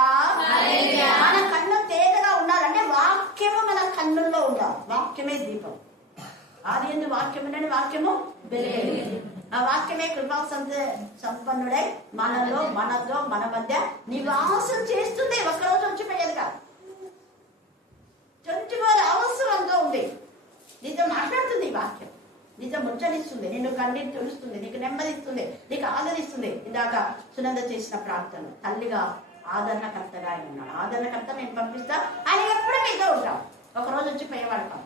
మన కన్ను తేటగా ఉండాలంటే వాక్యము మన కన్నుల్లో ఉండాలి. వాక్యమే దీపం. ఆది యందు వాక్యం ఉండండి, వాక్యము వెలుగు. ఆ వాక్యమే కృపా సంపన్నుడై మనలో, మనతో, మన మధ్య నివాసం చేస్తుంది. ఒక్కరోజు వచ్చిపోయేది కాదు. ఉజ్జలిస్తుంది, నిన్ను కన్నీరు తుడుస్తుంది, నీకు నెమ్మదిస్తుంది, నీకు ఆదరిస్తుంది. ఇందాక సునంద చేసిన ప్రార్థన, తల్లిగా ఆదరణకర్తగా ఆయన ఉన్నాడు. ఆదరణకర్త నేను పంపిస్తా, ఆయన ఎప్పుడు మీతో ఉంటాం. ఒకరోజు వచ్చి పోయేవాడతాం.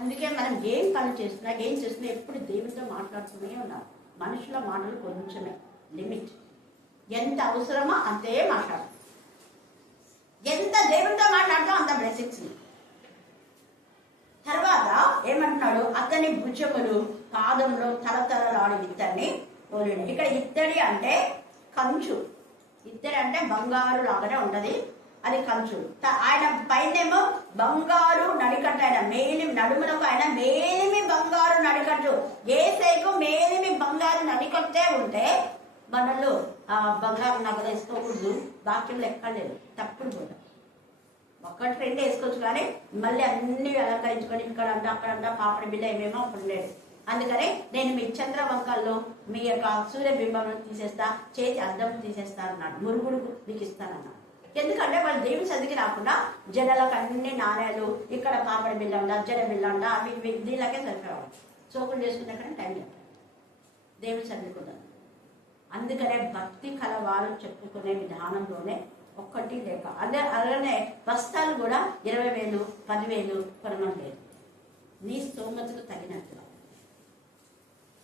అందుకే మనం ఏం పని చేస్తున్నా ఎప్పుడు దేవునితో మాట్లాడుతూనే ఉన్నాం. మనుషుల మాటలు కొంచెమే, లిమిట్. ఎంత అవసరమో అంతే మాట్లాడు. ఎంత దేవునితో మాట్లాడతాం అంత బ్లెస్సింగ్స్. తర్వాత ఏమంటున్నాడు, అతని భుజములు పాదంలో తలతలలాడు ఇత్తడిని పోలేడు. ఇక్కడ ఇత్తడి అంటే కంచు. ఇత్తడి అంటే బంగారు లాగానే ఉంటది, అది కంచు. ఆయన పైనేమో బంగారు నడికట్టు, ఆయన మేలిమి నడుములకు ఆయన మేలిమి బంగారు నడికట్టు. ఏసైకు మేలిమి బంగారు నడికట్టే ఉంటే మనలో బంగారు నగలు వేసుకోకూడదు. వాక్యంలో ఎక్కడ లేదు, తప్పుడు కూడా. ఒక్కటి రెండు వేసుకోవచ్చు, కానీ మళ్ళీ అన్ని అలంకరించుకొని ఇక్కడంట అక్కడంట పాపడి బిడ్డ ఏమేమో అప్పుడు లేదు. అందుకని నేను మీ చంద్రవంకాల్లో మీ యొక్క సూర్యబింబం తీసేస్తా, చేతి అద్దం తీసేస్తా అన్నాడు. మురుగుడు మీకు ఇస్తానన్నాడు. ఎందుకంటే వాళ్ళు దేవుని సన్నిధికి రాకుండా జనాలకు అన్ని నాణ్యాలు, ఇక్కడ పాపడి బిల్ల ఉండ, జడ బిల్ల ఉండ, అవి దీనిలాగే సరిపోవాలి. చోకులు చేసుకునే కానీ టైం లేదు, దేవుని సన్నిధికి ఉండదు. అందుకనే భక్తి కలవారు చెప్పుకునే విధానంలోనే ఒక్కటి లేక అలానే వస్త్రాలు కూడా 20,000 10,000 కొనడం లేదు. నీ స్తోమతకు తగినట్టుగా,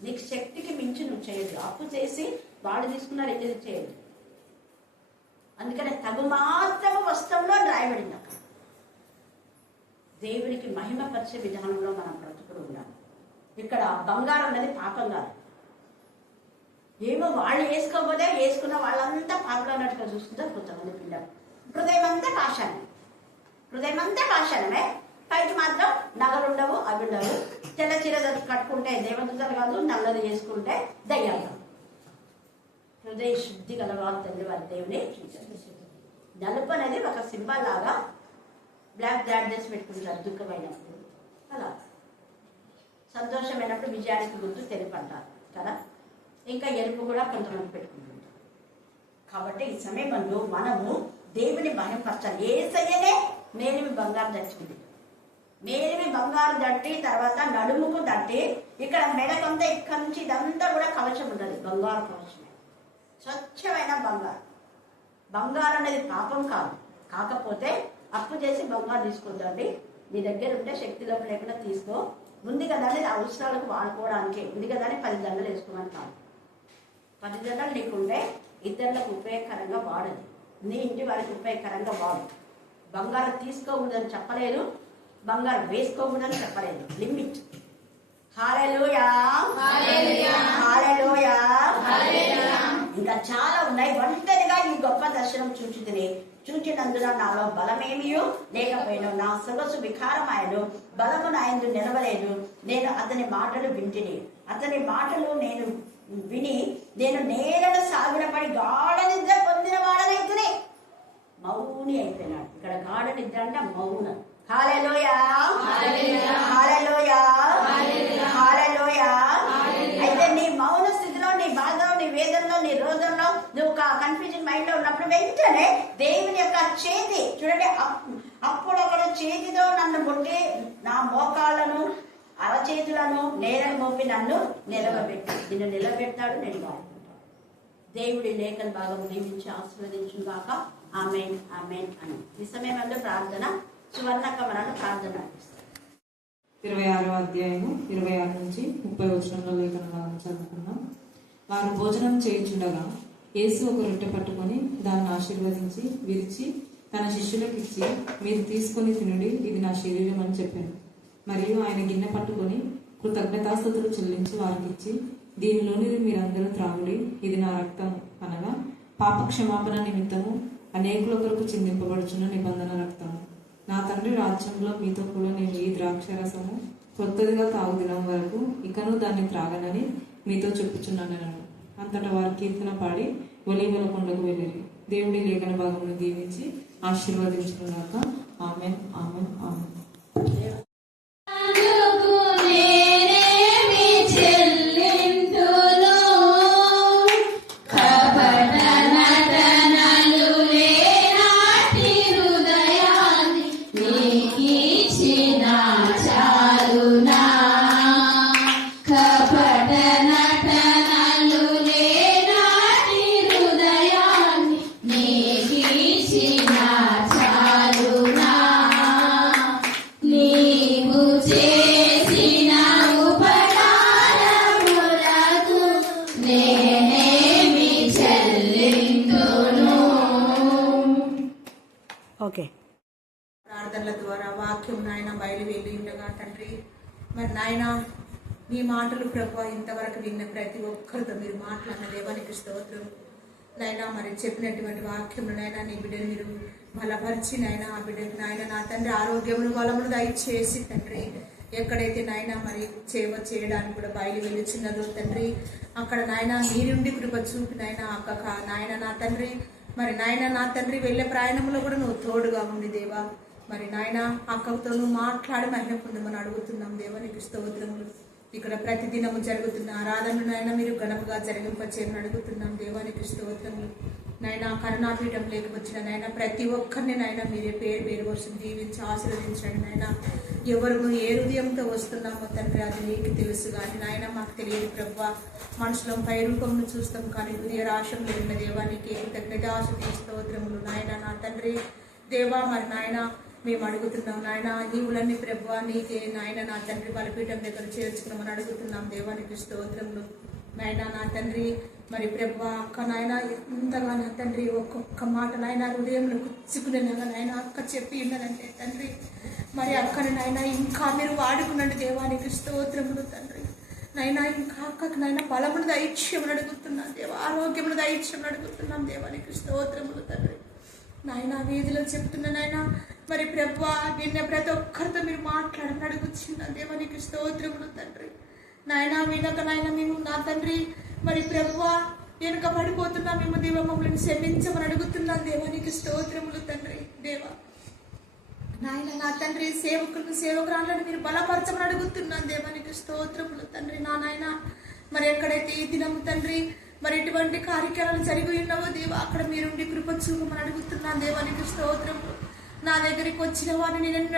నీకు శక్తికి మించి నువ్వు చేయదు. అప్పు చేసి వాళ్ళు తీసుకున్నారు ఇది చేయదు. అందుకనే తగు మాత్రము వస్త్రంలో రాయబడింది అక్కడ. దేవునికి మహిమపరిచే విధానంలో మనం బ్రతుకుడు ఉండాలి. ఇక్కడ బంగారం అనేది పాపం కాదు. ఏమో వాళ్ళు వేసుకోకపోతే వేసుకున్న వాళ్ళంతా పాపలో అన్నట్టుగా చూసుకుంటారు కొంతమంది పిల్లలు. హృదయం అంతా పాషాణమే, పైకి మాత్రం నగలు ఉండవు, అవి ఉండవు. తెల్ల చీర కట్టుకుంటే దేవదూతలు కాదు, నల్లది చేసుకుంటే దయ్యాలు. హృదయ శుద్ధి గలవారు తల్లి వారి దేవుని నలుపు అనేది ఒక సింబల్ లాగా. బ్లాక్ డ్రెస్ పెట్టుకుంటారు దుఃఖమైనప్పుడు, అలా సంతోషమైనప్పుడు విజయానికి గుర్తు తెలుపు అంటారు కదా. ఇంకా ఎరుపు కూడా కొంతమంది పెట్టుకుంటుంటారు. కాబట్టి ఈ సమయంలో మనము దేవుని మహిమపరచాలి. యేసయ్యనే మేలిమి బంగారు దట్టింది. మేలిమి బంగారు దట్టి తర్వాత నడుముకు దట్టి ఇక్కడ మెడకంతా ఇక్కడ నుంచి ఇదంతా కూడా కవచం ఉన్నది, బంగారు కవచమే, స్వచ్ఛమైన బంగారు. బంగారు అనేది పాపం కాదు. కాకపోతే అప్పు చేసి బంగారు తీసుకుందండి. నీ దగ్గర ఉంటే శక్తి లోపల లేకుండా తీసుకో. ఉంది కదా అని అవసరాలకు వాడుకోవడానికి ఉంది కదా అని 10 దండలు వేసుకోమని కాదు. 10 దండలు నీకుంటే ఇతరులకు ఉపయోగకరంగా వాడదు, నీ ఇంటి వారికి ఉపయోగకరంగా వాడు. బంగారం తీసుకోకూడదని చెప్పలేదు, బంగారం వేసుకోకూడదని చెప్పలేదు. లిమిట్. హల్లెలూయా, హల్లెలూయా. ఇంకా చాలా ఉన్నాయి. ఒంటరిగా ఈ గొప్ప దర్శనం చూచినందున నాలో బలమేమియో లేకపోయాను, నా సొగసు వికారమాయను, బలము నాయందు నిలవలేదు. నేను అతని మాటలు వింటిని, అతని మాటలు నేను విని నేను నేలను సాగున పడి గాఢ నిద్ర పొందిన వాడనైతేనే మౌని అయిపోయినాడు. ఇక్కడ గాఢ నిద్ర అంటే మౌనం. హల్లెలూయా, హల్లెలూయా, హల్లెలూయా. అయితే నీ మౌన స్థితిలో, నీ బాధలో, నీ వేదనలో, నీ రోజంలో, నువ్వు కన్ఫ్యూజన్ మైండ్ లో ఉన్నప్పుడు వెంటనే దేవుని యొక్క చేతి చూడండి. అప్పుడు ఒకడు చేతితో నన్ను ముట్టి నా మోకాళ్ళను అరచేతులను నేలను మోపి నన్ను నిలవబెట్టి, నిన్ను నిలబెడతాడు, నేను బాగుంటాను. దేవుడి లేఖన భాగం దీవించి ఆశీర్వదించు గాక. ఆమేన్, ఆమేన్ అని ఈ సమయంలో ప్రార్థన సువర్ణక్క మనను ప్రార్థన 26వ అధ్యాయము 26 నుంచి 30 వచనంలో లేఖన భాగం చదువుకున్నాం. వారు భోజనం చేయుచుండగా యేసు ఒక రొట్టె పట్టుకొని దాన్ని ఆశీర్వదించి విరిచి తన శిష్యులకు ఇచ్చి, మీరు తీసుకొని తినుడి, ఇది నా శరీరం అని చెప్పాను. మరియు ఆయన గిన్నె పట్టుకొని కృతజ్ఞతాస్తుతులు చెల్లించి వారికి ఇచ్చి, దీనిలోనిది మీరందరూ త్రాగుడి, ఇది నా రక్తం, అనగా పాప క్షమాపణ నిమిత్తము అనేకుల కొరకు చిందింపబడుచున్న నిబంధన రక్తము. నా తండ్రి రాజ్యంలో మీతో కూడా నేను ఈ ద్రాక్షరసము కొత్తదిగా తాగు దినం వరకు ఇకను దాన్ని త్రాగనని మీతో చెప్పుచున్నాను. అంతటా వారు కీర్తన పాడి ఒలీవల కొండకు వెళ్ళిరి. దేవుడి లేఖన భాగమును దీవించి ఆశీర్వదించుకున్నాక ఆమెన్, ఆమెన్, ఆమెన్. ప్రార్థనల ద్వారా వాక్యం నాయన బయలు వెళ్ళి ఉండగా తండ్రి, మరి నాయన నీ మాటలు ప్రభు ఇంతవరకు విన్న ప్రతి ఒక్కరితో మీరు మాట్లాడిన దేవానికి స్తోత్రం నాయన. మరి చెప్పినటువంటి వాక్యములు నాయన నీ బిడ్డను మీరు బలపరిచి నాయన ఆ బిడ్డకు నాయన నా తండ్రి ఆరోగ్యమును బలమును దయచేసి తండ్రి, ఎక్కడైతే నాయన మరి సేవ చేయడానికి కూడా బయలు వెళ్ళుచున్నదో తండ్రి, అక్కడ నాయన మీరుండి కృప చూపి నాయన అక్క నాయన నా తండ్రి, మరి నాయన నా తండ్రి వెళ్ళే ప్రయాణంలో కూడా నువ్వు తోడుగా ఉంది దేవా. మరి నాయన అక్కతో నువ్వు మాట్లాడి మహిమ పొందమని అడుగుతున్నాం దేవానికి స్తోత్రములు. ఇక్కడ ప్రతిదినము జరుగుతున్న ఆరాధన నాయన మీరు ఘనముగా జరిగింపచేయమని అడుగుతున్నాం దేవానికి స్తోత్రములు. నాయన కరుణాపీఠం లేకపోవచ్చిన నాయన ప్రతి ఒక్కరిని నాయన మీరే పేరు పేరు వర్షం దీవించి ఆశీర్వదించండి నాయన. ఎవరు ఏ హృదయంతో వస్తున్నామో తండ్రి అది నీకు తెలుసు కానీ నాయన మాకు తెలియదు ప్రభు. మనుషులం పై రూపంను చూస్తాం కానీ హృదయ రాశంలో ఉన్న దేవానికి కృతజ్ఞతాశ స్తోత్రములు నాయన నా తండ్రి దేవా. మరి నాయన మేము అడుగుతున్నాం నాయన ఈవులన్నీ ప్రభు నీకే నాయన నా తండ్రి బలిపీఠం దగ్గర చేర్చుకున్నామని అడుగుతున్నాం దేవానికి స్తోత్రములు నాయన నా తండ్రి. మరి ప్రభు అక్క నాయన ఎంతగా నా తండ్రి ఒక్కొక్క మాట నాయన హృదయంలో గుచ్చుకునేలాగా నాయన అక్క చెప్పి ఉన్నదంటే తండ్రి, మరి అక్కని నాయన ఇంకా మీరు వాడుకునండి దేవానికి స్తోత్రములు తండ్రి. నైనా ఇంకా అక్కకి నాయన బలమును దైత్యమును అడుగుతున్నాం దేవా, ఆరోగ్యమును దైత్యమును అడుగుతున్నాం దేవానికి స్తోత్రములు తండ్రి. నాయన వీధిలో చెప్తున్న నాయన మరి ప్రభు నిన్న ప్రతి ఒక్కరితో మీరు మాట్లాడని అడుగుతున్న దేవానికి స్తోత్రములు తండ్రి. నాయన వినక నాయన మేము నా తండ్రి మరి ప్రభు వెనుక పడిపోతున్నా మేము దేవ మమ్మల్ని క్షమించమని అడుగుతున్నాం దేవానికి స్తోత్రములు తండ్రి. దేవా నాయన నా తండ్రి సేవకులను సేవకురాలను మీరు బలపరచమని అడుగుతున్నాను దేవానికి స్తోత్రములు తండ్రి. నా నాయన మరి ఎక్కడైతే ఈ దినం తండ్రి మరి ఎటువంటి కార్యక్రమాలు జరిగి ఉన్నావో దేవా అక్కడ మీరుండి కృప చూపమని అడుగుతున్నాను దేవానికి స్తోత్రములు. నా దగ్గరికి వచ్చిన వారిని నేను